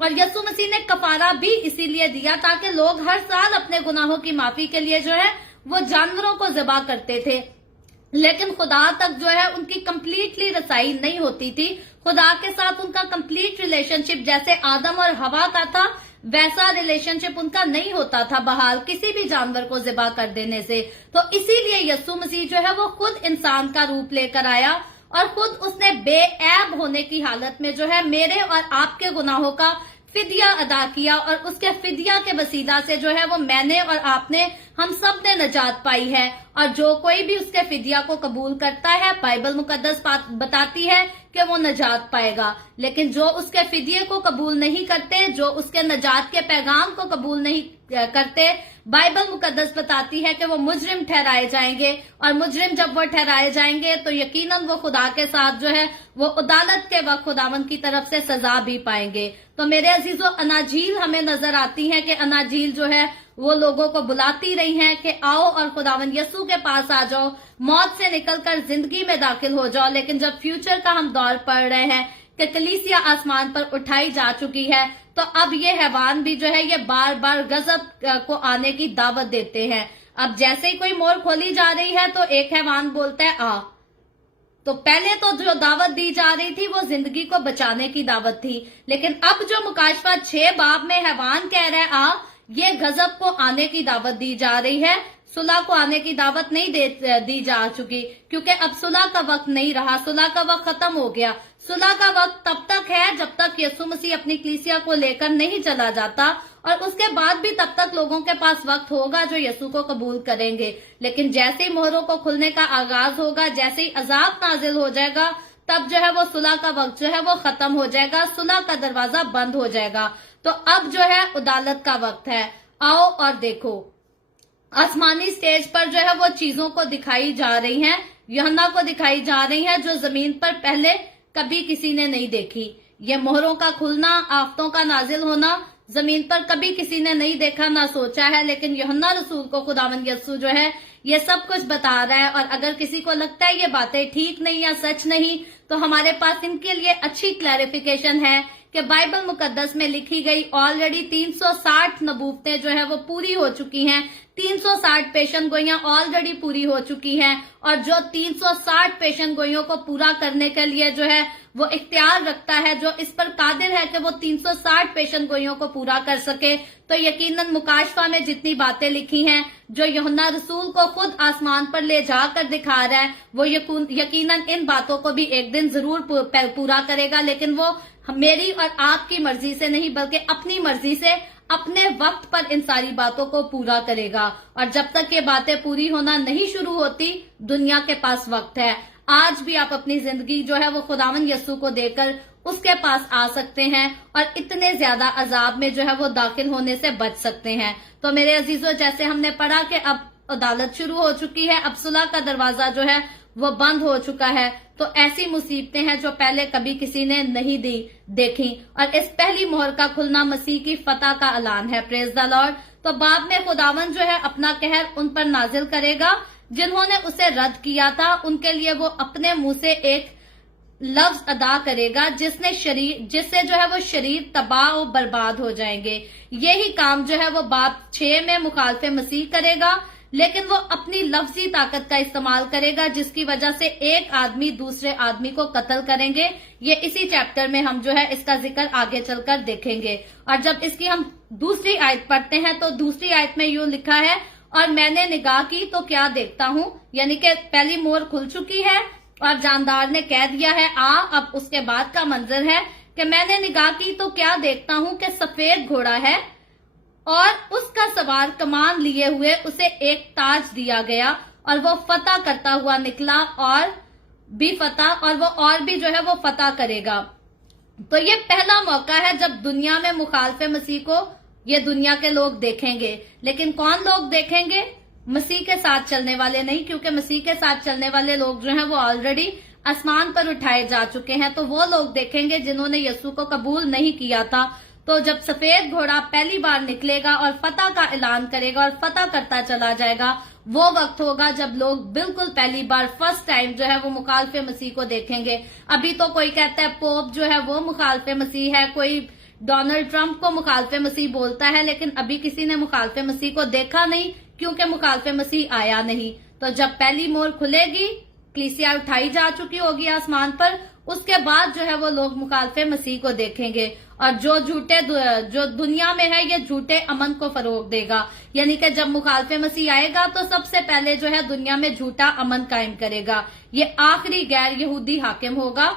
और यीशु मसीह ने कफारा भी इसीलिए दिया ताकि लोग हर साल अपने गुनाहों की माफी के लिए जो है वो जानवरों को ज़िबा करते थे, लेकिन खुदा तक जो है उनकी कंप्लीटली रसाई नहीं होती थी। खुदा के साथ उनका कंप्लीट रिलेशनशिप जैसे आदम और हवा का था वैसा रिलेशनशिप उनका नहीं होता था बहाल किसी भी जानवर को ज़िबा कर देने से। तो इसीलिए यीशु मसीह जो है वो खुद इंसान का रूप लेकर आया और खुद उसने बेऐब होने की हालत में जो है मेरे और आपके गुनाहों का फिदिया अदा किया, और उसके फिदिया के वसीला से जो है वो मैंने और आपने, हम सब ने नजात पाई है। और जो कोई भी उसके फिदिया को कबूल करता है, बाइबल मुकद्दस बताती है कि वो नजात पाएगा। लेकिन जो उसके फिदिये को कबूल नहीं करते, जो उसके नजात के पैगाम को कबूल नहीं करते बाइबल मुकद्दस बताती है कि वो मुजरिम ठहराए जाएंगे, और मुजरिम जब वो ठहराए जाएंगे तो यकीनन वो खुदा के साथ जो है वो अदालत के वक्त खुदावंद की तरफ से सजा भी पाएंगे। तो मेरे अजीजों, अनाजील हमें नजर आती है कि अनाजील जो है वो लोगों को बुलाती रही हैं कि आओ और खुदावंद यीशु के पास आ जाओ, मौत से निकलकर जिंदगी में दाखिल हो जाओ। लेकिन जब फ्यूचर का हम दौर पढ़ रहे हैं कि कलीसिया आसमान पर उठाई जा चुकी है, तो अब ये हैवान भी जो है ये बार बार गजब को आने की दावत देते हैं। अब जैसे ही कोई मोर खोली जा रही है तो एक हैवान बोलता है आ। तो पहले तो जो दावत दी जा रही थी वो जिंदगी को बचाने की दावत थी, लेकिन अब जो मुकाशफा 6 बाब में हैवान कह रहा है आ, ये गजब को आने की दावत दी जा रही है। सुलह को आने की दावत नहीं दी जा चुकी, क्योंकि अब सुलह का वक्त नहीं रहा, सुलह का वक्त खत्म हो गया। सुलह का वक्त तब तक है जब तक यीशु मसीह अपनी कलीसिया को लेकर नहीं चला जाता, और उसके बाद भी तब तक लोगों के पास वक्त होगा जो यीशु को कबूल करेंगे। लेकिन जैसे ही मोहरों को खुलने का आगाज होगा, जैसे ही अजाब नाजिल हो जाएगा, तब जो है वो सुलह का वक्त जो है वो खत्म हो जाएगा, सुलह का दरवाजा बंद हो जाएगा। तो अब जो है अदालत का वक्त है। आओ और देखो, आसमानी स्टेज पर जो है वो चीजों को दिखाई जा रही हैं, यूहन्ना को दिखाई जा रही हैं जो जमीन पर पहले कभी किसी ने नहीं देखी। ये मोहरों का खुलना, आफतों का नाजिल होना जमीन पर कभी किसी ने नहीं देखा, ना सोचा है। लेकिन यूहन्ना रसूल को खुदावंद यीशु जो है ये सब कुछ बता रहा है। और अगर किसी को लगता है ये बातें ठीक नहीं या सच नहीं, तो हमारे पास इनके लिए अच्छी क्लैरिफिकेशन है कि बाइबल मुकद्दस में लिखी गई ऑलरेडी 360 नबूवतें जो है वो पूरी हो चुकी हैं। 360 पेशन गोइयां ऑलरेडी पूरी हो चुकी हैं, और जो 360 पेशन गोइयों को पूरा करने के लिए जो है वो इख्तियार रखता है, जो इस पर कादिर है कि वो 360 पेशन गोइयों को पूरा कर सके, तो यकीनन मुकाशफा में जितनी बातें लिखी हैं, जो यूहन्ना रसूल को खुद आसमान पर ले जाकर दिखा रहा है, वो यकीनन इन बातों को भी एक दिन जरूर पूरा करेगा। लेकिन वो मेरी और आपकी मर्जी से नहीं, बल्कि अपनी मर्जी से अपने वक्त पर इन सारी बातों को पूरा करेगा। और जब तक ये बातें पूरी होना नहीं शुरू होती, दुनिया के पास वक्त है। आज भी आप अपनी जिंदगी जो है वो खुदावंद यीशु को देकर उसके पास आ सकते हैं, और इतने ज्यादा अजाब में जो है वो दाखिल होने से बच सकते हैं। तो मेरे अजीजों, जैसे हमने पढ़ा कि अब अदालत शुरू हो चुकी है, अब सुलह का दरवाजा जो है वो बंद हो चुका है, तो ऐसी मुसीबतें हैं जो पहले कभी किसी ने नहीं देखी। और इस पहली मोहर का खुलना मसीह की फतह का ऐलान है। Praise the Lord. तो बाद में खुदावंद जो है अपना कहर उन पर नाजिल करेगा जिन्होंने उसे रद्द किया था। उनके लिए वो अपने मुंह से एक लफ्ज अदा करेगा जिससे जो है वो शरीर तबाह और बर्बाद हो जाएंगे। यही काम जो है वो बाब 6 में मुखालफे मसीह करेगा, लेकिन वो अपनी लफ्जी ताकत का इस्तेमाल करेगा, जिसकी वजह से एक आदमी दूसरे आदमी को कत्ल करेंगे। ये इसी चैप्टर में हम जो है इसका जिक्र आगे चलकर देखेंगे। और जब इसकी हम दूसरी आयत पढ़ते हैं तो दूसरी आयत में यूं लिखा है, और मैंने निगाह की तो क्या देखता हूं, यानी कि पहली मोहर खुल चुकी है और जानदार ने कह दिया है आ। अब उसके बाद का मंजर है कि मैंने निगाह की तो क्या देखता हूं कि सफेद घोड़ा है, और उसका सवार कमान लिए हुए उसे एक ताज दिया गया, और वो फतह करता हुआ निकला, और वो और भी जो है वो फतह करेगा। तो ये पहला मौका है जब दुनिया में मुखालफे मसीह को ये दुनिया के लोग देखेंगे। लेकिन कौन लोग देखेंगे? मसीह के साथ चलने वाले नहीं, क्योंकि मसीह के साथ चलने वाले लोग जो हैं वो ऑलरेडी आसमान पर उठाए जा चुके हैं। तो वो लोग देखेंगे जिन्होंने यीशु को कबूल नहीं किया था। तो जब सफेद घोड़ा पहली बार निकलेगा और फतह का ऐलान करेगा और फतह करता चला जाएगा, वो वक्त होगा जब लोग बिल्कुल पहली बार फर्स्ट टाइम जो है वो मुखालफे मसीह को देखेंगे। अभी तो कोई कहता है पोप जो है वो मुखालफे मसीह है, कोई डोनाल्ड ट्रंप को मुखालफे मसीह बोलता है, लेकिन अभी किसी ने मुखालफे मसीह को देखा नहीं, क्योंकि मुखालफे मसीह आया नहीं। तो जब पहली मोहर खुलेगी, कलीसिया उठाई जा चुकी होगी आसमान पर, उसके बाद जो है वो लोग मुखालफे मसीह को देखेंगे। और जो दुनिया में है ये झूठे अमन को फरोग देगा, यानी कि जब मुखालफे मसीह आएगा तो सबसे पहले जो है दुनिया में झूठा अमन कायम करेगा। ये आखिरी गैर यहूदी हाकिम होगा।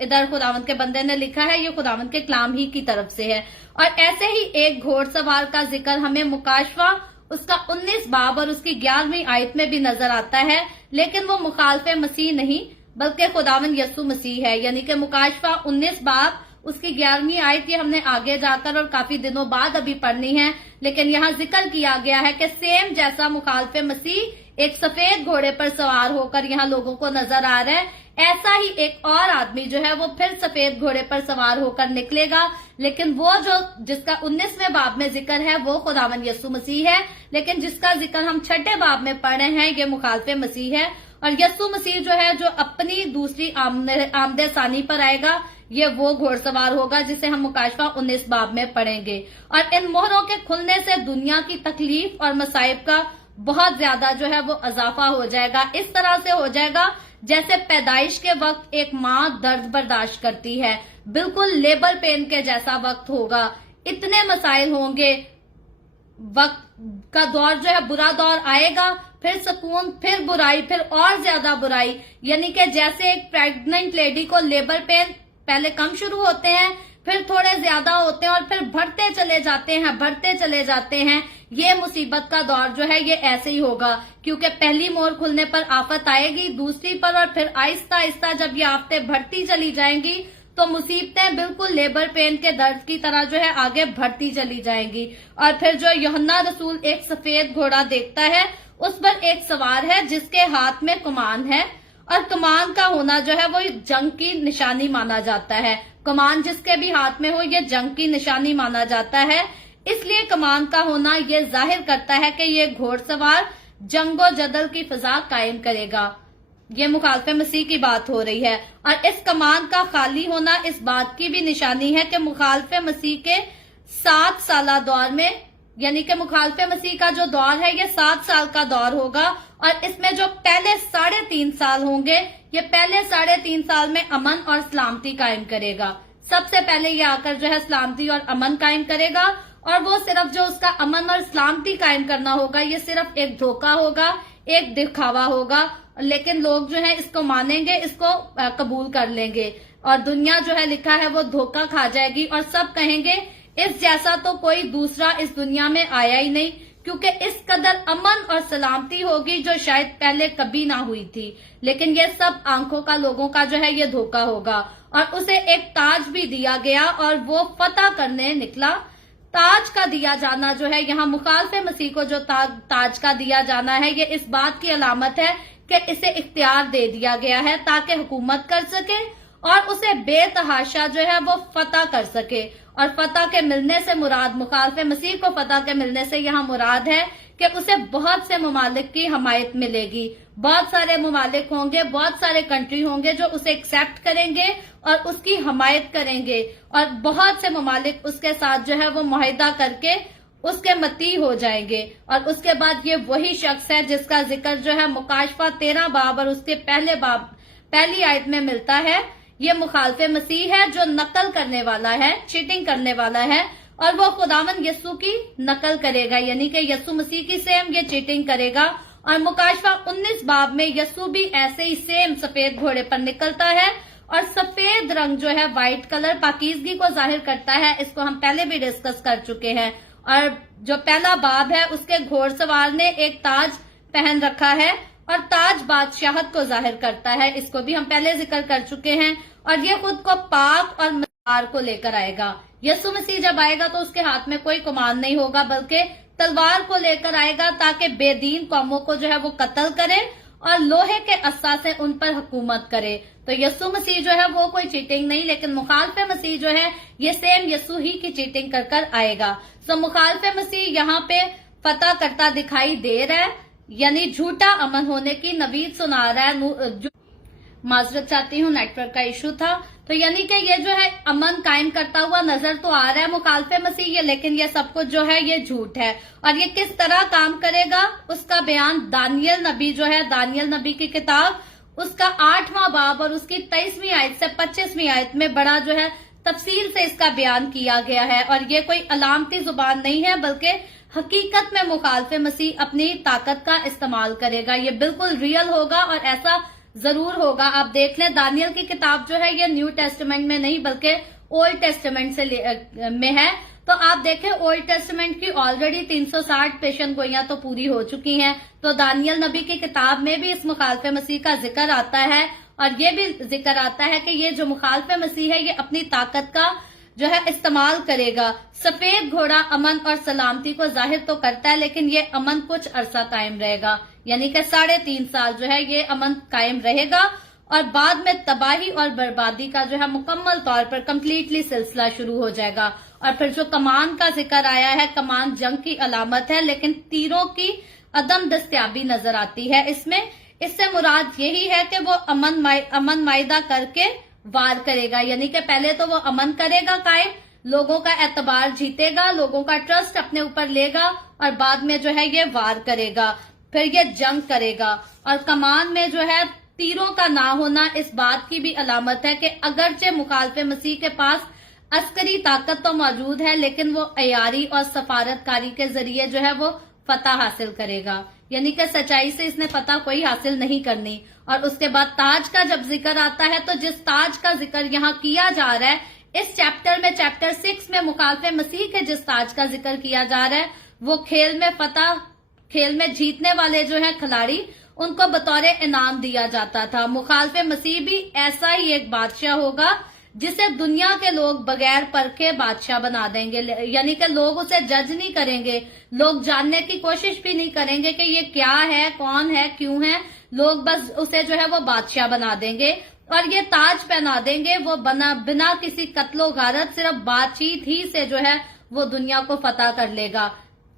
इधर खुदावंद के बंदे ने लिखा है, ये खुदावंद के कलाम ही की तरफ से है। और ऐसे ही एक घोड़सवार का जिक्र हमें मुकाशवा उसका 19 बाब और उसकी 11वीं आयत में भी नजर आता है, लेकिन वो मुखालफे मसीह नहीं बल्कि खुदावंद यीशु मसीह है। यानी कि मुकाशवा 19 बाब उसकी 11वीं आयत ये हमने आगे जाकर और काफी दिनों बाद अभी पढ़नी है, लेकिन यहाँ जिक्र किया गया है कि सेम जैसा मुखालिफ मसीह एक सफेद घोड़े पर सवार होकर यहाँ लोगों को नजर आ रहा है, ऐसा ही एक और आदमी जो है वो फिर सफेद घोड़े पर सवार होकर निकलेगा। लेकिन वो जो जिसका 19वें बाब में जिक्र है वो खुदावंद यीशु मसीह है, लेकिन जिसका जिक्र हम 6ठे बाब में पढ़ रहे हैं ये मुखालिफ मसीह है। और यीशु मसीह जो है जो अपनी दूसरी आमदे सानी पर आएगा, ये वो घोड़सवार होगा जिसे हम मुकाशफा 19 बाब में पढ़ेंगे। और इन मोहरों के खुलने से दुनिया की तकलीफ और मसाइब का बहुत ज्यादा जो है वो इजाफा हो जाएगा। इस तरह से हो जाएगा जैसे पैदाइश के वक्त एक माँ दर्द बर्दाश्त करती है, बिल्कुल लेबर पेन के जैसा वक्त होगा। इतने मसाइल होंगे, वक्त का दौर जो है बुरा दौर आएगा, फिर सुकून, फिर बुराई, फिर और ज्यादा बुराई। यानी कि जैसे एक प्रेग्नेंट लेडी को लेबर पेन पहले कम शुरू होते हैं, फिर थोड़े ज्यादा होते हैं और फिर बढ़ते चले जाते हैं। ये मुसीबत का दौर जो है ये ऐसे ही होगा, क्योंकि पहली मोहर खुलने पर आफत आएगी, दूसरी पर, और फिर आहिस्ता आहिस्ता जब ये आफतें बढ़ती चली जाएंगी तो मुसीबतें बिल्कुल लेबर पेन के दर्द की तरह जो है आगे बढ़ती चली जाएंगी। और फिर जो यूहन्ना रसूल एक सफेद घोड़ा देखता है, उस पर एक सवार है जिसके हाथ में कमान है, और कमान का होना जो है वो जंग की निशानी माना जाता है। कमान जिसके भी हाथ में हो ये जंग की निशानी माना जाता है, इसलिए कमान का होना ये जाहिर करता है कि ये घोड़सवार जंगो जदल की फिजा कायम करेगा। ये मुखालिफ मसीह की बात हो रही है। और इस कमान का खाली होना इस बात की भी निशानी है कि मुखालिफ मसीह के 7 साला दौर में, यानी कि मुखालिफ मसीह का जो दौर है ये 7 साल का दौर होगा। और इसमें जो पहले 3.5 साल होंगे, ये पहले 3.5 साल में अमन और सलामती कायम करेगा। सबसे पहले ये आकर जो है सलामती और अमन कायम करेगा, और वो सिर्फ जो उसका अमन और सलामती कायम करना होगा ये सिर्फ एक धोखा होगा, एक दिखावा होगा। लेकिन लोग जो है इसको मानेंगे, इसको कबूल कर लेंगे, और दुनिया जो है लिखा है वो धोखा खा जाएगी, और सब कहेंगे इस जैसा तो कोई दूसरा इस दुनिया में आया ही नहीं, क्योंकि इस कदर अमन और सलामती होगी जो शायद पहले कभी ना हुई थी। लेकिन ये सब आंखों का लोगों का जो है ये धोखा होगा। और उसे एक ताज भी दिया गया और वो फतह करने निकला। ताज का दिया जाना जो है यहाँ मुखालिफ मसीह को जो ताज का दिया जाना है, ये इस बात की अलामत है कि इसे इख्तियार दे दिया गया है ताकि हुकूमत कर सके और उसे बेतहाशा जो है वो फतह कर सके। और फतह के मिलने से मुराद, मुखालिफ मसीह को फतह के मिलने से यहाँ मुराद है कि उसे बहुत से ममालिक की हमायत मिलेगी। बहुत सारे ममालिक होंगे, बहुत सारे कंट्री होंगे जो उसे एक्सेप्ट करेंगे और उसकी हमायत करेंगे, और बहुत से ममालिक उसके साथ जो है वो मुआहिदा करके उसके मती हो जाएंगे। और उसके बाद ये वही शख्स है जिसका जिक्र जो है मुकाशफा 13 बाब और उसके पहली आयत में मिलता है। ये मुखालिफ मसीह है जो नकल करने वाला है, चीटिंग करने वाला है, और वो खुदावंद यीशु की नकल करेगा, यानी कि यीशु मसीह की सेम ये चीटिंग करेगा। और मुकाशफा 19 बाब में यीशु भी ऐसे ही सेम सफेद घोड़े पर निकलता है, और सफेद रंग जो है व्हाइट कलर पाकीज़गी को जाहिर करता है। इसको हम पहले भी डिस्कस कर चुके हैं। और जो पहला बाब है उसके घोड़सवार ने एक ताज पहन रखा है, और ताज बादशाहत को जाहिर करता है, इसको भी हम पहले जिक्र कर चुके हैं। और ये खुद को पाक और तलवार को लेकर आएगा। यीशु मसीह जब आएगा तो उसके हाथ में कोई कमान नहीं होगा, बल्कि तलवार को लेकर आएगा ताकि बेदीन कौमों को जो है वो कत्ल करे और लोहे के अस्सा से उन पर हुकूमत करे। तो यीशु मसीह जो है वो कोई चीटिंग नहीं, लेकिन मुखालिफ मसीह जो है ये सेम यीशु ही की चीटिंग कर कर आएगा। तो मुखालिफ मसीह यहाँ पे फतह करता दिखाई दे रहा है, यानी झूठा अमन होने की नवीद सुना रहा है। माजरत चाहती हूँ, नेटवर्क का इशू था। तो यानी कि ये जो है अमन कायम करता हुआ नजर तो आ रहा है मुखालिफ मसीह ये, लेकिन ये सब कुछ जो है ये झूठ है। और ये किस तरह काम करेगा उसका बयान दानियल नबी जो है, दानियल नबी की किताब उसका 8वां बाब और उसकी 23वीं आयत से 25वीं आयत में बड़ा जो है तफसील से इसका बयान किया गया है। और ये कोई अलामती जुबान नहीं है, बल्कि हकीकत में मुखालिफ मसीह अपनी ताकत का इस्तेमाल करेगा। ये बिल्कुल रियल होगा और ऐसा जरूर होगा। आप देख लें, दानियल की किताब जो है ये न्यू टेस्टामेंट में नहीं बल्कि ओल्ड टेस्टामेंट से में है। तो आप देखें ओल्ड टेस्टामेंट की ऑलरेडी 360 पेशन गोइयां तो पूरी हो चुकी हैं। तो दानियल नबी की किताब में भी इस मुखालिफ मसीह का जिक्र आता है। اور یہ بھی ذکر آتا ہے کہ یہ جو مخالف مسیح ہے یہ اپنی طاقت کا جو ہے استعمال کرے گا. سفید گھوڑا امن اور سلامتی کو ظاہر تو کرتا ہے لیکن یہ امن کچھ عرصہ قائم رہے گا، یعنی کہ 3.5 سال جو ہے یہ امن قائم رہے گا اور بعد میں تباہی اور بربادی کا جو ہے مکمل طور پر کمپلیٹلی سلسلہ شروع ہو جائے گا. اور پھر جو کمان کا ذکر آیا ہے، کمان جنگ کی علامت ہے لیکن تیروں کی عدم دستیابی نظر آتی ہے اس سے مراد یہی ہے کہ وہ امن معاہدہ کر کے وار کرے گا، یعنی کہ پہلے تو وہ امن کرے گا قائم، لوگوں کا اعتبار جیتے گا، لوگوں کا ٹرسٹ اپنے اوپر لے گا اور بعد میں جو ہے یہ وار کرے گا، پھر یہ جنگ کرے گا. اور کمان میں جو ہے تیروں کا نہ ہونا اس بات کی بھی علامت ہے کہ اگرچہ مخالف مسیح کے پاس عسکری طاقت تو موجود ہے لیکن وہ عیاری اور سفارت کاری کے ذریعے جو ہے وہ فتح حاصل کرے گا، یعنی کہ سچائی سے اس نے فتح کوئی حاصل نہیں کرنی. اور اس کے بعد تاج کا جب ذکر آتا ہے تو جس تاج کا ذکر یہاں کیا جا رہا ہے اس چیپٹر میں، چیپٹر 6 میں مخالف مسیح کے جس تاج کا ذکر کیا جا رہا ہے وہ کھیل میں جیتنے والے جو ہیں کھلاڑی ان کو بطور انعام دیا جاتا تھا. مخالف مسیح بھی ایسا ہی ایک بادشاہ ہوگا جسے دنیا کے لوگ بغیر پرکھے بادشاہ بنا دیں گے، یعنی کہ لوگ اسے جج نہیں کریں گے، لوگ جاننے کی کوشش بھی نہیں کریں گے کہ یہ کیا ہے، کون ہے، کیوں ہے، لوگ بس اسے جو ہے وہ بادشاہ بنا دیں گے اور یہ تاج پہنا دیں گے. وہ بنا کسی قتل و غارت صرف بات چیت ہی سے جو ہے وہ دنیا کو فتح کر لے گا.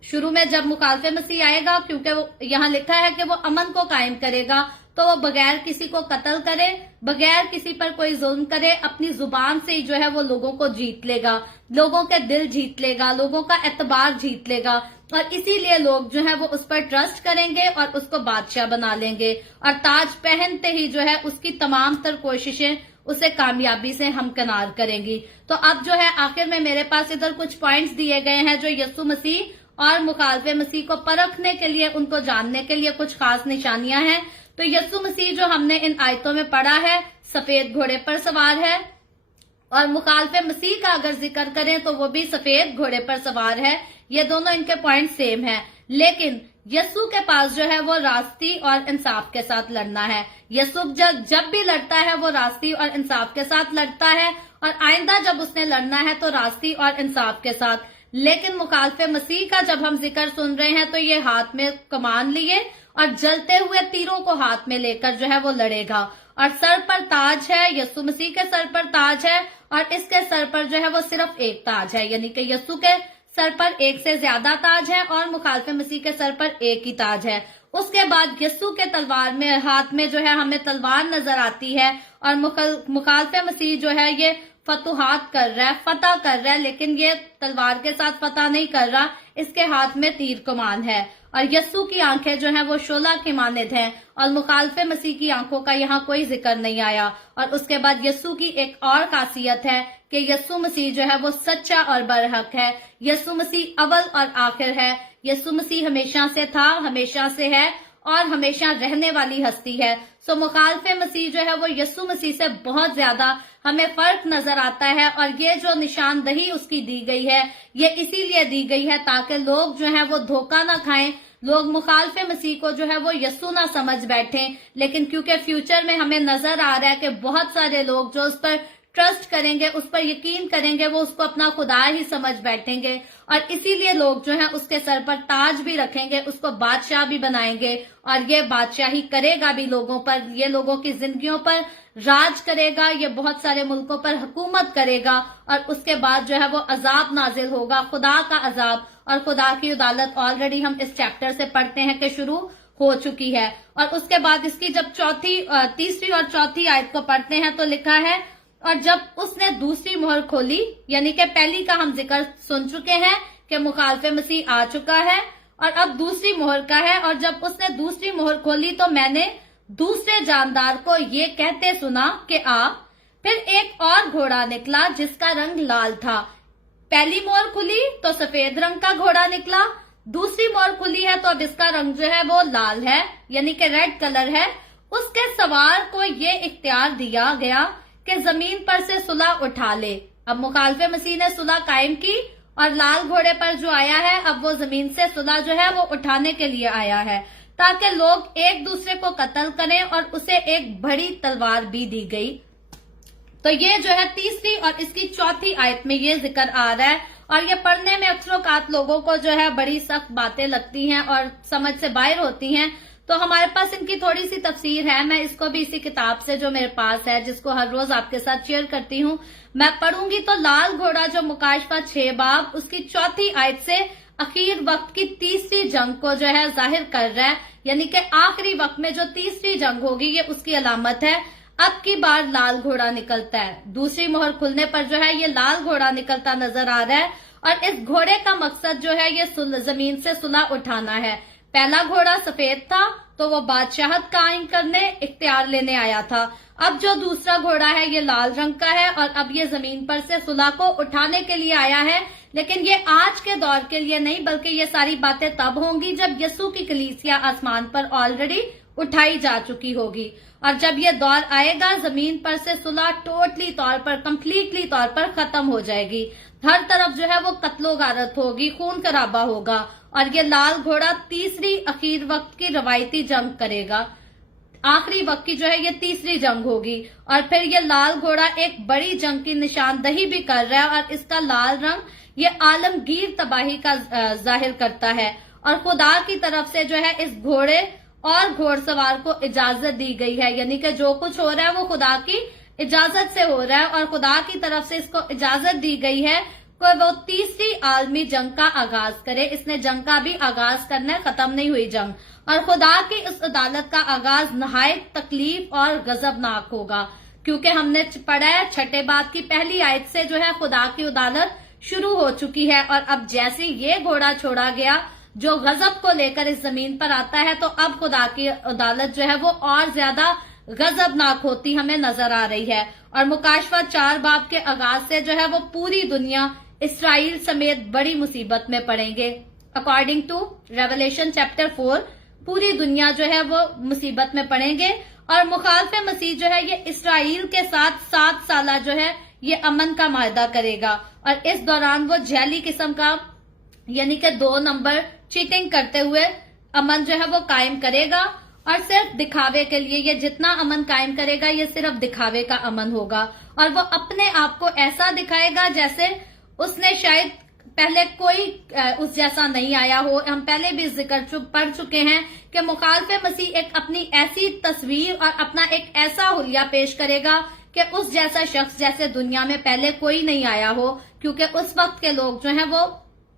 شروع میں جب مخالف مسیح آئے گا، کیونکہ یہاں لکھا ہے کہ وہ امن کو قائم کرے گا، تو وہ بغیر کسی کو قتل کرے، بغیر کسی پر کوئی ظلم کرے، اپنی زبان سے ہی جو ہے وہ لوگوں کو جیت لے گا، لوگوں کے دل جیت لے گا، لوگوں کا اعتبار جیت لے گا اور اسی لیے لوگ جو ہے وہ اس پر ٹرسٹ کریں گے اور اس کو بادشاہ بنا لیں گے اور تاج پہنتے ہی جو ہے اس کی تمام تر کوششیں اسے کامیابی سے ہمکنار کریں گی. تو اب جو ہے آخر میں میرے پاس ادھر کچھ پوائنٹس دیے گئے ہیں جو یسوع مسیح اور مخالف مسیح کو پرکھنے کے لیے، ان کو جاننے کے لیے کچھ خاص نشانیاں ہیں. تو یسوع مسیح جو ہم نے ان آیتوں میں پڑھا ہے سفید گھوڑے پر سوار ہے، اور مخالف مسیح کا اگر ذکر کریں تو وہ بھی سفید گھوڑے پر سوار ہے. یہ دونوں ان کے پوائنٹ سیم ہیں، لیکن یسوع کے پاس جو ہے وہ راستی اور انصاف کے ساتھ لڑنا ہے. یسوع جب بھی لڑتا ہے وہ راستی اور انصاف کے ساتھ لڑتا ہے اور آئندہ جب اس نے لڑنا ہے تو راستی اور انصاف کے ساتھ. لیکن مخالف مسیح کا جب ہم ذکر سن رہے ہیں تو یہ ہاتھ میں کمان لیے اور جلتے ہوئے تیروں کو ہاتھ میں لے کر جو ہے وہ لڑے گا اور سر پر تاج ہے. یسوع مسیح کے سر پر تاج ہے اور اس کے سر پر جو ہے وہ صرف ایک تاج ہے، یعنی کہ یسوع کے سر پر ایک سے زیادہ تاج ہے اور مخالف مسیح کے سر پر ایک ہی تاج ہے. اس کے بعد یسوع کے تلوار میں ہاتھ میں جو ہے ہمیں تلوار نظر آتی ہے اور مخالف مسیح جو ہے یہ فتوحات کر رہا ہے، فتح کر رہا ہے، لیکن یہ تلوار کے ساتھ فتح نہیں کر رہا، اس کے ہاتھ میں تیر کمان ہے. اور یسوع کی آنکھیں جو ہیں وہ شعلہ کی مانند ہیں اور مخالف مسیح کی آنکھوں کا یہاں کوئی ذکر نہیں آیا. اور اس کے بعد یسوع کی ایک اور خاصیت ہے کہ یسوع مسیح جو ہے وہ سچا اور برحق ہے. یسوع مسیح اول اور آخر ہے. یسوع مسیح ہمیشہ سے تھا، ہمیشہ سے ہے اور ہمیشہ رہنے والی ہستی ہے. سو مخالف مسیح جو ہے وہ یسوع مسیح سے بہت زیادہ ہمیں فرق نظر آتا ہے اور یہ جو نشاندہی اس کی دی گئی ہے یہ اسی لیے دی گئی ہے تاکہ لوگ جو ہیں وہ دھوکہ نہ کھائیں، لوگ مخالف مسیح کو جو ہے وہ یسوع نہ سمجھ بیٹھیں. لیکن کیونکہ فیوچر میں ہمیں نظر آ رہا ہے کہ بہت سارے لوگ جو اس پر ٹرسٹ کریں گے، اس پر یقین کریں گے، وہ اس کو اپنا خدا ہی سمجھ بیٹھیں گے اور اسی لیے لوگ جو ہیں اس کے سر پر تاج بھی رکھیں گے، اس کو بادشاہ بھی بنائیں گے اور یہ بادشاہی کرے گا بھی لوگوں پر، یہ لوگوں کی زندگیوں پر راج کرے گا، یہ بہت سارے ملکوں پر حکومت کرے گا اور اس کے بعد جو ہے وہ عذاب نازل ہوگا، خدا کا عذاب. اور خدا کی عدالت آلریڈی ہم اس چیپٹر سے پڑھتے ہیں کہ شروع ہو چکی ہے. اور اس کے بعد اس کی جب تیسری اور چوتھی آیت کو پڑھتے ہیں تو لکھا ہے، اور جب اس نے دوسری مہر کھولی، یعنی کہ پہلی کا ہم ذکر سن چکے ہیں کہ مخالف مسیح آ چکا ہے اور اب دوسری مہر کا ہے. اور جب اس نے دوسری مہر کھولی تو میں نے دوسرے جاندار کو یہ کہتے سنا کہ آ. پھر ایک اور گھوڑا نکلا جس کا رنگ لال تھا. پہلی مہر کھلی تو سفید رنگ کا گھوڑا نکلا، دوسری مہر کھلی ہے تو اب اس کا رنگ جو ہے وہ لال ہے، یعنی کہ ریڈ کلر ہے. اس کے سوار کو یہ اختیار دیا گیا کہ زمین پر سے صلح اٹھا لے. اب مخالف مسیح نے صلح قائم کی اور لال گھوڑے پر جو آیا ہے اب وہ زمین سے صلح جو ہے وہ اٹھانے کے لیے آیا ہے. ताकि लोग एक दूसरे को कत्ल करें, और उसे एक बड़ी तलवार भी दी गई। तो ये जो है तीसरी और इसकी चौथी आयत में ये जिक्र आ रहा है, और ये पढ़ने में अक्सरोकात लोगों को जो है बड़ी सख्त बातें लगती हैं और समझ से बाहर होती हैं। तो हमारे पास इनकी थोड़ी सी तफसीर है, मैं इसको भी इसी किताब से जो मेरे पास है, जिसको हर रोज आपके साथ शेयर करती हूँ, मैं पढ़ूंगी। तो लाल घोड़ा जो मुकाशफा 6 बाब उसकी चौथी आयत से अखीर वक्त की तीसरी जंग को जो है जाहिर कर रहा है, यानी कि आखिरी वक्त में जो तीसरी जंग होगी ये उसकी अलामत है। अब की बार लाल घोड़ा निकलता है, दूसरी मोहर खुलने पर जो है ये लाल घोड़ा निकलता नजर आ रहा है, और इस घोड़े का मकसद जो है ये जमीन से सुलह उठाना है। पहला घोड़ा सफेद था तो वो बादशाहत कायम करने इख्तियार लेने आया था। अब जो दूसरा घोड़ा है ये लाल रंग का है, और अब ये जमीन पर से सुलह को उठाने के लिए आया है। लेकिन ये आज के दौर के लिए नहीं, बल्कि ये सारी बातें तब होंगी जब यीशु की कलीसिया आसमान पर ऑलरेडी उठाई जा चुकी होगी। और जब ये दौर आएगा जमीन पर से सुलह टोटली तौर पर, कंप्लीटली तौर पर खत्म हो जाएगी। हर तरफ जो है वो कत्लो गारत होगी, खून खराबा होगा, और ये लाल घोड़ा तीसरी अखीर वक्त की रवायती जंग करेगा। आखिरी वक्त की जो है ये तीसरी जंग होगी, और फिर ये लाल घोड़ा एक बड़ी जंग की निशानदही भी कर रहा है, और इसका लाल रंग ये आलमगीर तबाही का जाहिर करता है। और खुदा की तरफ से जो है इस घोड़े और घोड़सवार को इजाजत दी गई है, यानी कि जो कुछ हो रहा है वो खुदा की इजाजत से हो रहा है, और खुदा की तरफ से इसको इजाजत दी गई है कि वो तीसरी आलमी जंग का आगाज करे। इसने जंग का भी आगाज करना है, खत्म नहीं हुई जंग। और खुदा की इस अदालत का आगाज नहायत तकलीफ और गजबनाक होगा, क्योंकि हमने पढ़ा है 6 बाब की पहली आयत से जो है खुदा की अदालत शुरू हो चुकी है। और अब जैसे ये घोड़ा छोड़ा गया जो गजब को लेकर इस जमीन पर आता है, तो अब खुदा की अदालत जो है वो और ज्यादा गजबनाक होती हमें नजर आ रही है। और मुकाशफा 4 बाब के आगाज से जो है वो पूरी दुनिया इसराइल समेत बड़ी मुसीबत में पड़ेंगे। अकॉर्डिंग टू रेवलेशन चैप्टर 4 पूरी दुनिया जो है वो मुसीबत में पड़ेंगे। और मुखालफे मसीह जो है ये इसराइल के साथ 7 साल जो है ये अमन का मायदा करेगा, और इस दौरान वो जैली किस्म का यानी कि 2 नंबर चीटिंग करते हुए अमन जो है वो कायम करेगा। और सिर्फ दिखावे के लिए ये जितना अमन कायम करेगा ये सिर्फ दिखावे का अमन होगा, और वो अपने आप को ऐसा दिखाएगा जैसे उसने शायद पहले कोई उस जैसा नहीं आया हो। हम पहले भी जिक्र पढ़ चुके हैं कि मुखालफे मसीह एक अपनी ऐसी तस्वीर और अपना एक ऐसा हुलिया पेश करेगा कि उस जैसा शख्स जैसे दुनिया में पहले कोई नहीं आया हो, क्योंकि उस वक्त के लोग जो हैं वो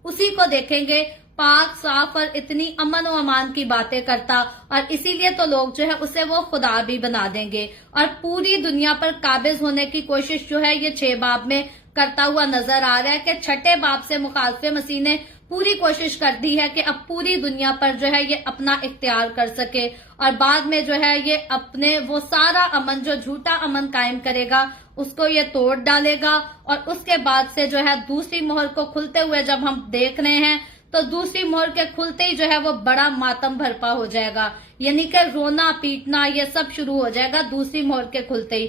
उसी को देखेंगे पाक साफ और इतनी अमन और अमान की बातें करता, और इसीलिए तो लोग जो है उसे वो खुदा भी बना देंगे, और पूरी दुनिया पर काबिज होने की कोशिश जो है ये 6 बाब में करता हुआ नजर आ रहा है। कि 6 बाब से मुखालफे मसीह ने पूरी कोशिश कर दी है कि अब पूरी दुनिया पर जो है ये अपना इख्तियार कर सके, और बाद में जो है ये अपने वो सारा अमन जो झूठा अमन कायम करेगा उसको ये तोड़ डालेगा। और उसके बाद से जो है दूसरी मोहर को खुलते हुए जब हम देख रहे हैं, तो दूसरी मोहर के खुलते ही जो है वो बड़ा मातम भरपा हो जाएगा, यानी कि रोना पीटना ये सब शुरू हो जाएगा दूसरी मोहर के खुलते ही।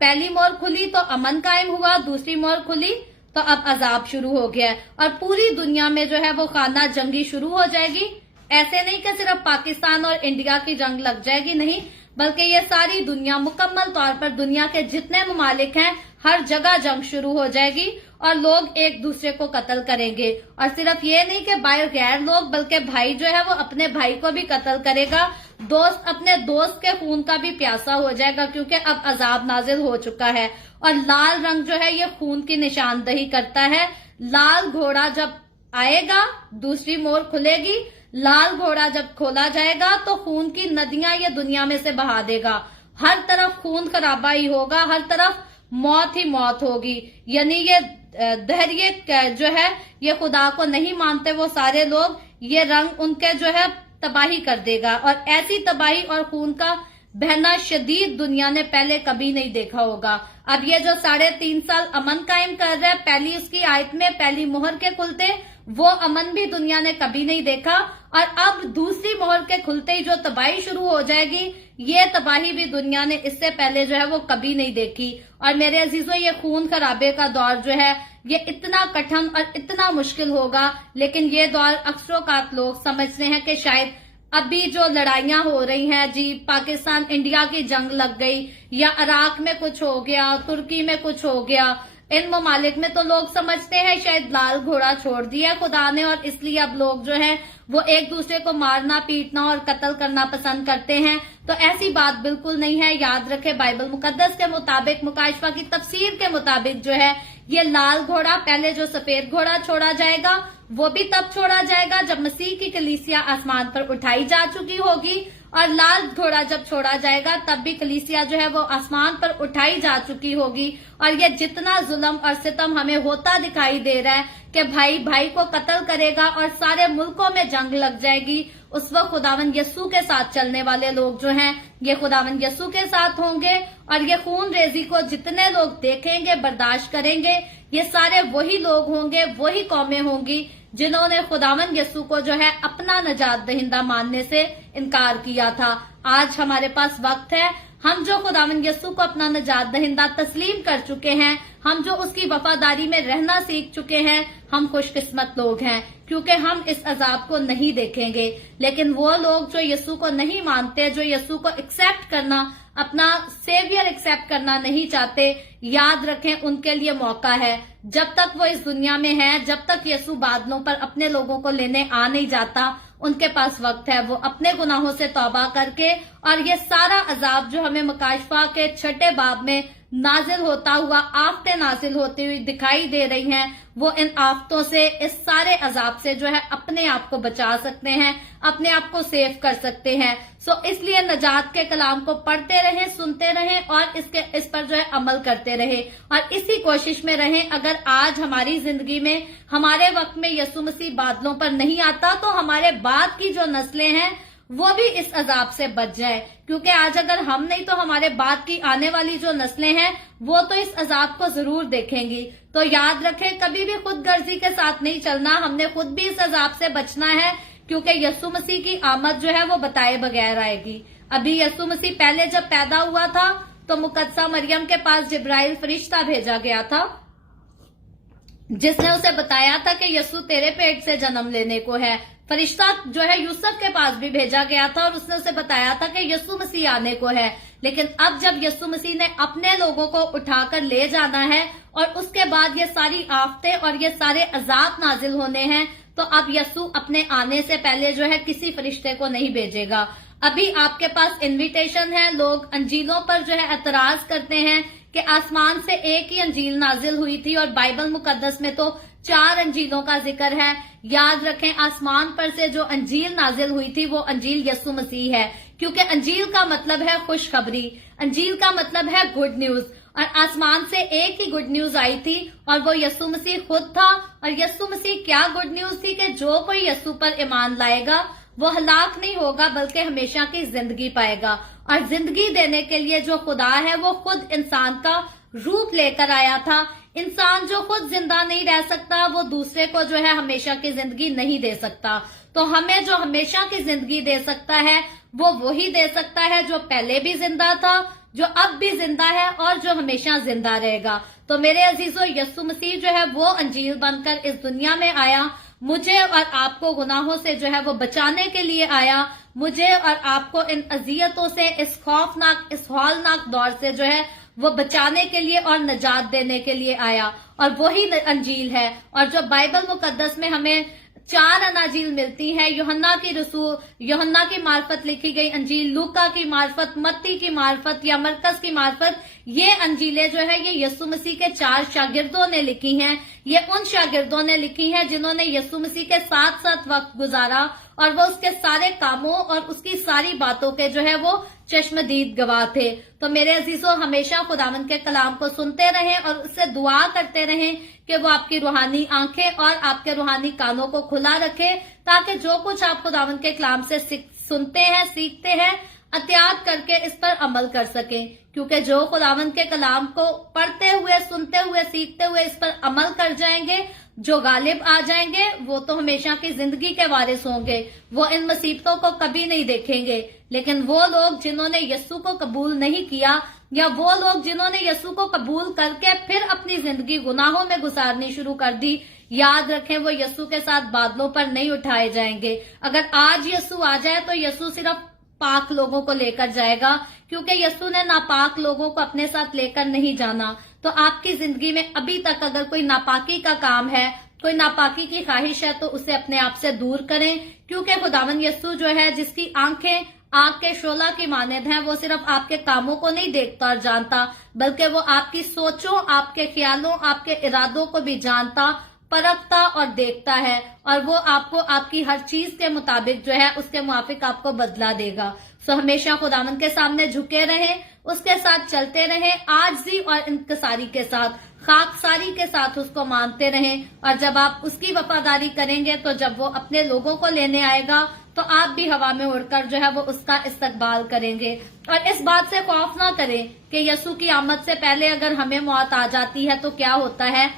पहली मोहर खुली तो अमन कायम हुआ, दूसरी मोहर खुली तो अब अजाब शुरू हो गया है, और पूरी दुनिया में जो है वो खाना जंगी शुरू हो जाएगी। ऐसे नहीं कि सिर्फ पाकिस्तान और इंडिया की जंग लग जाएगी, नहीं, बल्कि ये सारी दुनिया मुकम्मल तौर पर दुनिया के जितने ममालिक हैं हर जगह जंग शुरू हो जाएगी, और लोग एक दूसरे को कत्ल करेंगे। और सिर्फ ये नहीं कि बाहर गैर लोग, बल्कि भाई जो है वो अपने भाई को भी कत्ल करेगा, दोस्त अपने दोस्त के खून का भी प्यासा हो जाएगा, क्योंकि अब अजाब नाजिल हो चुका है। और लाल रंग जो है ये खून की निशानदही करता है। लाल घोड़ा जब आएगा दूसरी मोर खुलेगी, लाल घोड़ा जब खोला जाएगा तो खून की नदियां ये दुनिया में से बहा देगा। हर तरफ खून खराबा ही होगा, हर तरफ मौत ही मौत होगी। यानी ये दहरिए जो है ये खुदा को नहीं मानते वो सारे लोग, ये रंग उनके जो है तबाही कर देगा, और ऐसी तबाही और खून का बहना शदीद दुनिया ने पहले कभी नहीं देखा होगा। अब ये जो 3.5 साल अमन कायम कर रहा है, पहली उसकी आयत में पहली मोहर के खुलते वो अमन भी दुनिया ने कभी नहीं देखा, और अब दूसरी मोहर के खुलते ही जो तबाही शुरू हो जाएगी, ये तबाही भी दुनिया ने इससे पहले जो है वो कभी नहीं देखी। और मेरे अजीजों ये खून खराबे का दौर जो है ये इतना कठिन और इतना मुश्किल होगा, लेकिन ये दौर अक्सरों का लोग समझते हैं कि शायद अभी जो लड़ाइयां हो रही हैं जी, पाकिस्तान इंडिया की जंग लग गई, या इराक में कुछ हो गया, तुर्की में कुछ हो गया, इन ममालिक में तो लोग समझते हैं शायद लाल घोड़ा छोड़ दिया खुदा ने, और इसलिए अब लोग जो है वो एक दूसरे को मारना, पीटना और कत्ल करना पसंद करते हैं। तो ऐसी बात बिल्कुल नहीं है। याद रखें, बाइबल मुकद्दस के मुताबिक, मुकाशफा की तफसीर के मुताबिक जो है ये लाल घोड़ा, पहले जो सफेद घोड़ा छोड़ा जाएगा वो भी तब छोड़ा जाएगा जब मसीह की कलीसिया आसमान पर उठाई जा चुकी होगी, और लाल घोड़ा जब छोड़ा जाएगा तब भी कलीसिया जो है वो आसमान पर उठाई जा चुकी होगी। और ये जितना जुल्म और सितम हमें होता दिखाई दे रहा है कि भाई भाई को कत्ल करेगा और सारे मुल्कों में जंग लग जाएगी, उस वक्त खुदावन यस्सू के साथ चलने वाले लोग जो हैं ये खुदावन यस्सू के साथ होंगे, और ये खून रेजी को जितने लोग देखेंगे, बर्दाश्त करेंगे, ये सारे वही लोग होंगे, वही कौमें होंगी जिन्होंने खुदावन यस्सू को जो है अपना नजात दहिंदा मानने से इनकार किया था। आज हमारे पास वक्त है, हम जो खुदावन यस्सू को अपना नजात दहिंदा तस्लीम कर चुके हैं, हम जो उसकी वफादारी में रहना सीख चुके हैं, हम खुशकिस्मत लोग हैं, क्योंकि हम इस अजाब को नहीं देखेंगे। लेकिन वो लोग जो यस्सू को नहीं मानते, जो यस्सू को एक्सेप्ट करना, अपना सेवियर एक्सेप्ट करना नहीं चाहते, याद रखें उनके लिए मौका है। जब तक वो इस दुनिया में है, जब तक यस्सू बादलों पर अपने लोगों को लेने आ नहीं जाता, उनके पास वक्त है वो अपने गुनाहों से तौबा करके, और ये सारा अजाब जो हमें मुकाशफा के 6 बाब में नाजिल होता हुआ, आफतें नाजिल होती हुई दिखाई दे रही हैं, वो इन आफतों से, इस सारे अजाब से जो है अपने आप को बचा सकते हैं, अपने आप को सेव कर सकते हैं। सो इसलिए नजात के कलाम को पढ़ते रहें, सुनते रहें, और इस पर जो है अमल करते रहें, और इसी कोशिश में रहें। अगर आज हमारी जिंदगी में, हमारे वक्त में यस्सू मसीह बादलों पर नहीं आता, तो हमारे बाद की जो नस्लें हैं वो भी इस अजाब से बच जाए, क्योंकि आज अगर हम नहीं तो हमारे बाद की आने वाली जो नस्लें हैं वो तो इस अजाब को जरूर देखेंगी। तो याद रखें, कभी भी खुद गर्जी के साथ नहीं चलना, हमने खुद भी इस अजाब से बचना है, क्योंकि यस्सू मसीह की आमद जो है वो बताए बगैर आएगी। अभी यस्सू मसीह पहले जब पैदा हुआ था तो मुकद्दसा मरियम के पास जिब्राइल फरिश्ता भेजा गया था, जिसने उसे बताया था कि यस्सू तेरे पेट से जन्म लेने को है। फरिश्ता जो है यूसुफ के पास भी भेजा गया था, और उसने उसे बताया था कि यस्सू मसीह आने को है। लेकिन अब जब यस्सू मसीह ने अपने लोगों को उठाकर ले जाना है, और उसके बाद ये सारी आफतें और ये सारे अजाब नाजिल होने हैं, तो अब यस्सू अपने आने से पहले जो है किसी फरिश्ते को नहीं भेजेगा। अभी आपके पास इन्विटेशन है, लोग अंजीलों पर जो है एतराज करते हैं कि आसमान से एक ही अंजील नाजिल हुई थी, और बाइबल मुकद्दस में तो 4 अंजीलों का जिक्र है। याद रखें, आसमान पर से जो अंजील नाजिल हुई थी वो अंजील यस्सू मसीह है, क्योंकि अंजील का मतलब है खुशखबरी, अंजील का मतलब है गुड न्यूज, और आसमान से एक ही गुड न्यूज आई थी, और वो यस्सू मसीह खुद था। और यस्सू मसीह क्या गुड न्यूज थी कि जो कोई यस्सू पर ईमान लाएगा वो हलाक नहीं होगा, बल्कि हमेशा की जिंदगी पाएगा। और जिंदगी देने के लिए जो खुदा है वो खुद इंसान का रूप लेकर आया था। इंसान जो खुद जिंदा नहीं रह सकता, वो दूसरे को जो है हमेशा की जिंदगी नहीं दे सकता। तो हमें जो हमेशा की जिंदगी दे सकता है वो वही दे सकता है जो पहले भी जिंदा था, जो अब भी जिंदा है, और जो हमेशा जिंदा रहेगा। तो मेरे अजीजों, यस्सू मसीह जो है वो अंजील बनकर इस दुनिया में आया, मुझे और आपको गुनाहों से जो है वो बचाने के लिए आया, मुझे और आपको इन अजियतों से, इस खौफनाक, इस हौलनाक दौर से जो है वो बचाने के लिए और निजात देने के लिए आया। और वही अंजील है। और जो बाइबल मुकद्दस में हमें 4 अनाजील मिलती है, यूहन्ना की रसूल, यूहन्ना की मार्फत लिखी गई अंजील, लूका की मार्फत, मत्ती की मार्फत या मरकस की मार्फत, ये अंजीलें जो है ये यस्सू मसीह के 4 शागिर्दों ने लिखी हैं। ये उन शागिर्दों ने लिखी हैं जिन्होंने यस्सू मसीह के साथ साथ वक्त गुजारा, और वो उसके सारे कामों और उसकी सारी बातों के जो है वो चश्मदीद गवाह थे। तो मेरे अजीजों, हमेशा खुदावंद के कलाम को सुनते रहें और उससे दुआ करते रहें कि वो आपकी रूहानी आंखें और आपके रूहानी कानों को खुला रखे, ताकि जो कुछ आप खुदावंद के कलाम से सुनते हैं, सीखते हैं, अतियात करके इस पर अमल कर सकें। क्योंकि जो खुदावंद के कलाम को पढ़ते हुए, सुनते हुए, सीखते हुए इस पर अमल कर जाएंगे, जो गालिब आ जाएंगे, वो तो हमेशा की जिंदगी के वारिस होंगे, वो इन मुसीबतों को कभी नहीं देखेंगे। लेकिन वो लोग जिन्होंने यस्सू को कबूल नहीं किया, या वो लोग जिन्होंने यस्सू को कबूल करके फिर अपनी जिंदगी गुनाहों में गुजारनी शुरू कर दी, याद रखें वो यीशु के साथ बादलों पर नहीं उठाए जाएंगे। अगर आज यीशु आ जाए तो यीशु सिर्फ पाक लोगों को लेकर जाएगा, क्योंकि यीशु ने नापाक लोगों को अपने साथ लेकर नहीं जाना। तो आपकी जिंदगी में अभी तक अगर कोई नापाकी का काम है, कोई नापाकी की ख्वाहिश है, तो उसे अपने आप से दूर करें, क्योंकि खुदावन यीशु जो है, जिसकी आंखें आग के शोला की मानद हैं, वो सिर्फ आपके कामों को नहीं देखता और जानता, बल्कि वो आपकी सोचों, आपके ख्यालों, आपके इरादों को भी जानता, परखता और देखता है, और वो आपको आपकी हर चीज के मुताबिक जो है उसके मुआफिक आपको बदला देगा। सो हमेशा खुदावन के सामने झुके रहें, उसके साथ चलते रहें, आजिज़ी और इंकिसारी के साथ, खाकसारी के साथ उसको मानते रहें। और जब आप उसकी वफादारी करेंगे तो जब वो अपने लोगों को लेने आएगा तो आप भी हवा में उड़कर जो है वो उसका इस्तकबाल करेंगे। और इस बात से खौफ ना करें कि यीशु की आमद से पहले अगर हमें मौत आ जाती है तो क्या होता है।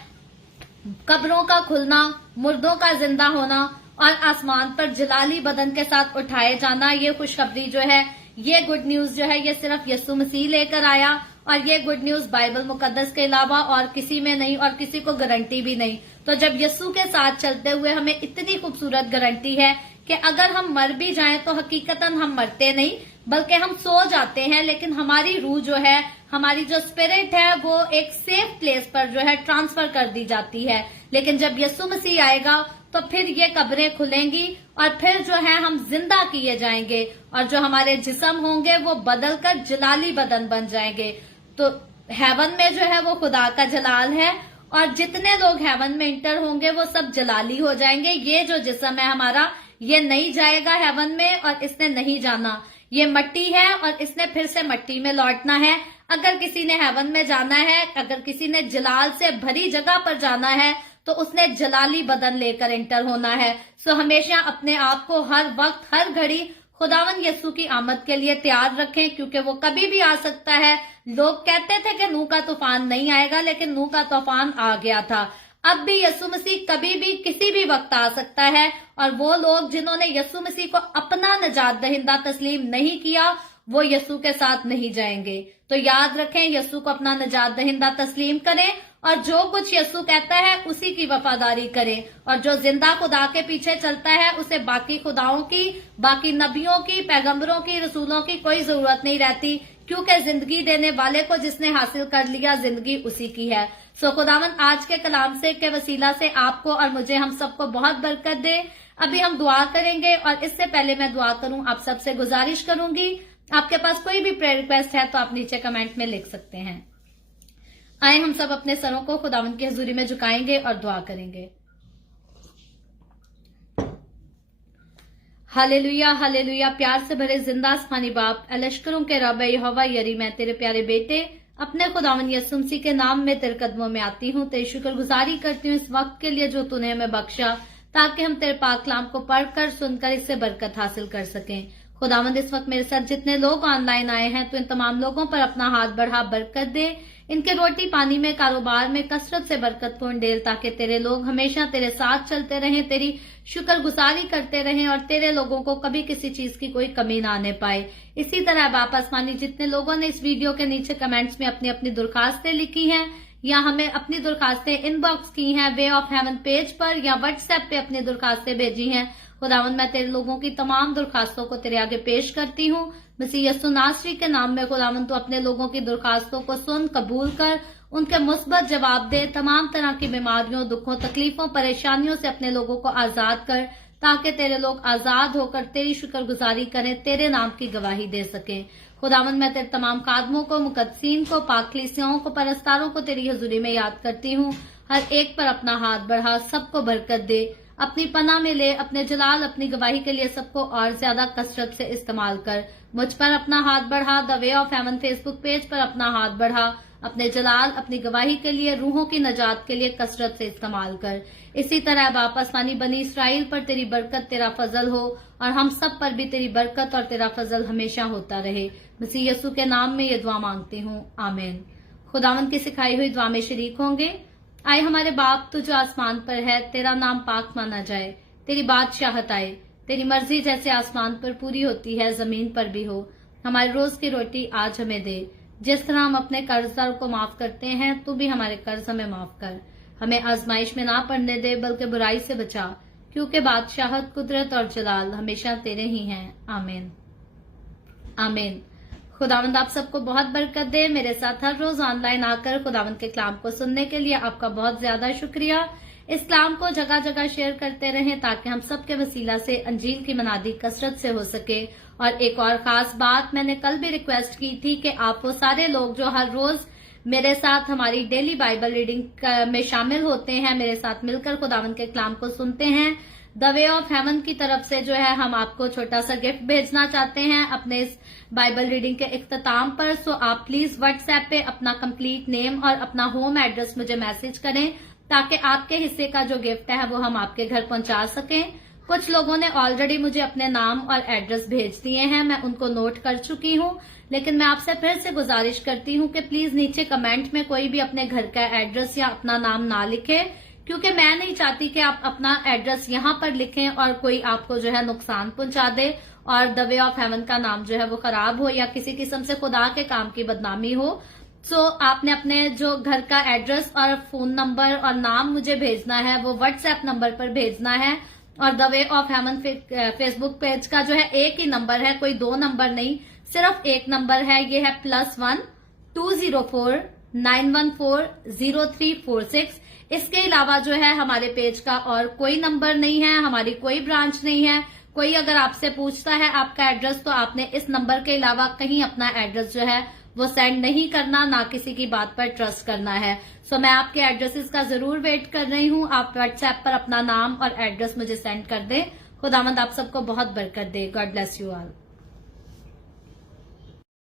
कब्रों का खुलना, मुर्दों का जिंदा होना और आसमान पर जलाली बदन के साथ उठाए जाना, ये खुशखबरी जो है, ये गुड न्यूज जो है, ये सिर्फ यीशु मसीह लेकर आया। और ये गुड न्यूज बाइबल मुकद्दस के अलावा और किसी में नहीं, और किसी को गारंटी भी नहीं। तो जब यीशु के साथ चलते हुए हमें इतनी खूबसूरत गारंटी है कि अगर हम मर भी जाएं तो हकीकतन हम मरते नहीं, बल्कि हम सो जाते हैं, लेकिन हमारी रूह जो है, हमारी जो स्पिरिट है, वो एक सेफ प्लेस पर जो है ट्रांसफर कर दी जाती है। लेकिन जब यीशु मसीह आएगा तो फिर ये कब्रें खुलेंगी और फिर जो है हम जिंदा किए जाएंगे, और जो हमारे जिस्म होंगे वो बदल कर जलाली बदन बन जाएंगे। तो हेवन में जो है वो खुदा का जलाल है, और जितने लोग हेवन में इंटर होंगे वो सब जलाली हो जाएंगे। ये जो जिस्म है हमारा, ये नहीं जाएगा हेवन में, और इसने नहीं जाना। ये मट्टी है और इसने फिर से मट्टी में लौटना है। अगर किसी ने हेवन में जाना है, अगर किसी ने जलाल से भरी जगह पर जाना है, तो उसने जलाली बदन लेकर इंटर होना है। सो हमेशा अपने आप को हर वक्त, हर घड़ी खुदावन यीशु की आमद के लिए तैयार रखें, क्योंकि वो कभी भी आ सकता है। लोग कहते थे कि नूह का तूफान नहीं आएगा, लेकिन नूह का तूफान आ गया था। अब भी यीशु मसीह कभी भी किसी भी वक्त आ सकता है, और वो लोग जिन्होंने यीशु मसीह को अपना निजात दहिंदा तस्लीम नहीं किया, वो यीशु के साथ नहीं जाएंगे। तो याद रखें, यीशु को अपना निजात दहिंदा तस्लीम करें, और जो कुछ यीशु कहता है उसी की वफादारी करें। और जो जिंदा खुदा के पीछे चलता है उसे बाकी खुदाओं की, बाकी नबियों की, पैगंबरों की, रसूलों की कोई जरूरत नहीं रहती, क्योंकि जिंदगी देने वाले को जिसने हासिल कर लिया, जिंदगी उसी की है। सो खुदावन आज के कलाम से के वसीला से आपको और मुझे, हम सबको बहुत बरकत दे। अभी हम दुआ करेंगे, और इससे पहले मैं दुआ करूं, आप सबसे गुजारिश करूंगी, आपके पास कोई भी प्रेयर रिक्वेस्ट है तो आप नीचे कमेंट में लिख सकते हैं। आए हम सब अपने सरों को खुदावन की हजूरी में झुकाएंगे और दुआ करेंगे। Hallelujah, hallelujah. प्यार से भरे जिंदा आसमानी बाप, लश्करों के रब यहोवा यरी, मैं तेरे प्यारे बेटे अपने खुदावन यीशु मसीह के नाम में तेरे कदमों में आती हूँ। तेरी शुक्रगुजारी करती हूँ इस वक्त के लिए जो तूने हमें बख्शा, ताकि हम तेरे पाक कलाम को पढ़कर, सुनकर इससे बरकत हासिल कर सकें। खुदावंद इस वक्त मेरे साथ जितने लोग ऑनलाइन आए हैं, तो इन तमाम लोगों पर अपना हाथ बढ़ा बरकत दे, इनके रोटी पानी में, कारोबार में कसरत से बरकतपूर्ण डेल, ताकि तेरे लोग हमेशा तेरे साथ चलते रहें, तेरी शुक्रगुजारी करते रहें, और तेरे लोगों को कभी किसी चीज की कोई कमी ना आने पाए। इसी तरह बाप आसमानी, जितने लोगों ने इस वीडियो के नीचे कमेंट्स में अपनी अपनी दरखास्तें लिखी हैं, या हमें अपनी दरखास्तें इनबॉक्स की हैं, वे ऑफ हेवन पेज पर या व्हाट्सएप पे अपनी दरखास्तें भेजी हैं, खुदावंद मैं तेरे लोगों की तमाम दरखास्तों को तेरे आगे पेश करती हूँ। मसीह यीशु नासरी के नाम में खुदावंद तू अपने लोगों की दरखास्तों को सुन, कबूल कर, उनके मुस्बत जवाब दे। तमाम तरह की बीमारियों, दुखों, तकलीफों, परेशानियों से अपने लोगों को आजाद कर, ताकि तेरे लोग आजाद होकर तेरी शुक्रगुजारी करें, तेरे नाम की गवाही दे सकें। खुदावंद मैं तेरे तमाम खादमों को, मुकद्दसीन को, पाकलीसियों को, परस्तारों को तेरी हजूरी में याद करती हूँ। हर एक पर अपना हाथ बढ़ा, सबको बरकत दे, अपनी पनाह में ले, अपने जलाल, अपनी गवाही के लिए सबको और ज्यादा कसरत से इस्तेमाल कर। मुझ पर अपना हाथ बढ़ा, the way of haven Facebook page पर अपना हाथ बढ़ा, अपने जलाल, अपनी गवाही के लिए, रूहों की नजात के लिए कसरत से इस्तेमाल कर। इसी तरह बाप आसमानी बनी इसराइल पर तेरी बरकत, तेरा फजल हो, और हम सब पर भी तेरी बरकत और तेरा फजल हमेशा होता रहे। मसीह यीशु के नाम में ये दुआ मांगती हूँ, आमीन। खुदावंद की सिखाई हुई दुआ में शरीक होंगे। आए हमारे बाप, तू जो आसमान पर है, तेरा नाम पाक माना जाए, तेरी बादशाहत आए, तेरी मर्जी जैसे आसमान पर पूरी होती है, जमीन पर भी हो। हमारे रोज की रोटी आज हमें दे, जिस तरह हम अपने कर्जदारों को माफ करते हैं, तू भी हमारे कर्ज हमें माफ कर। हमें आजमाइश में ना पड़ने दे, बल्कि बुराई से बचा, क्योंकि बादशाहत, कुदरत और जलाल हमेशा तेरे ही हैं। आमीन आमीन। खुदावंद आप सबको बहुत बरकत दे। मेरे साथ हर रोज ऑनलाइन आकर खुदावंद के कलाम को सुनने के लिए आपका बहुत ज्यादा शुक्रिया। इस कलाम को जगह जगह शेयर करते रहें ताकि हम सब के वसीला से अंजील की मनादी कसरत से हो सके। और एक और खास बात, मैंने कल भी रिक्वेस्ट की थी कि आप वो सारे लोग जो हर रोज मेरे साथ हमारी डेली बाइबल रीडिंग में शामिल होते हैं, मेरे साथ मिलकर खुदावंद के कलाम को सुनते हैं, द वे ऑफ हेवन की तरफ से जो है हम आपको छोटा सा गिफ्ट भेजना चाहते हैं अपने इस बाइबल रीडिंग के इख्तिताम पर। सो आप प्लीज व्हाट्सएप पे अपना कंप्लीट नेम और अपना होम एड्रेस मुझे मैसेज करें ताकि आपके हिस्से का जो गिफ्ट है वो हम आपके घर पहुंचा सकें। कुछ लोगों ने ऑलरेडी मुझे अपने नाम और एड्रेस भेज दिए हैं, मैं उनको नोट कर चुकी हूं, लेकिन मैं आपसे फिर से गुजारिश करती हूं कि प्लीज नीचे कमेंट में कोई भी अपने घर का एड्रेस या अपना नाम ना लिखे, क्योंकि मैं नहीं चाहती कि आप अपना एड्रेस यहाँ पर लिखें और कोई आपको जो है नुकसान पहुंचा दे और द वे ऑफ हेवन का नाम जो है वो खराब हो या किसी किस्म से खुदा के काम की बदनामी हो। सो आपने अपने जो घर का एड्रेस और फोन नंबर और नाम मुझे भेजना है वो व्हाट्सएप नंबर पर भेजना है। और the way of haven Facebook page का जो है एक ही नंबर है, कोई 2 नंबर नहीं, सिर्फ एक नंबर है, ये है +1 204 914 0346। इसके अलावा जो है हमारे पेज का और कोई नंबर नहीं है, हमारी कोई ब्रांच नहीं है। कोई अगर आपसे पूछता है आपका एड्रेस तो आपने इस नंबर के अलावा कहीं अपना एड्रेस जो है वो सेंड नहीं करना, ना किसी की बात पर ट्रस्ट करना है। सो मैं आपके एड्रेसेस का जरूर वेट कर रही हूँ। आप व्हाट्सएप पर अपना नाम और एड्रेस मुझे सेंड कर दें। खुदावंद आप सबको बहुत बरकत दे। God bless you all.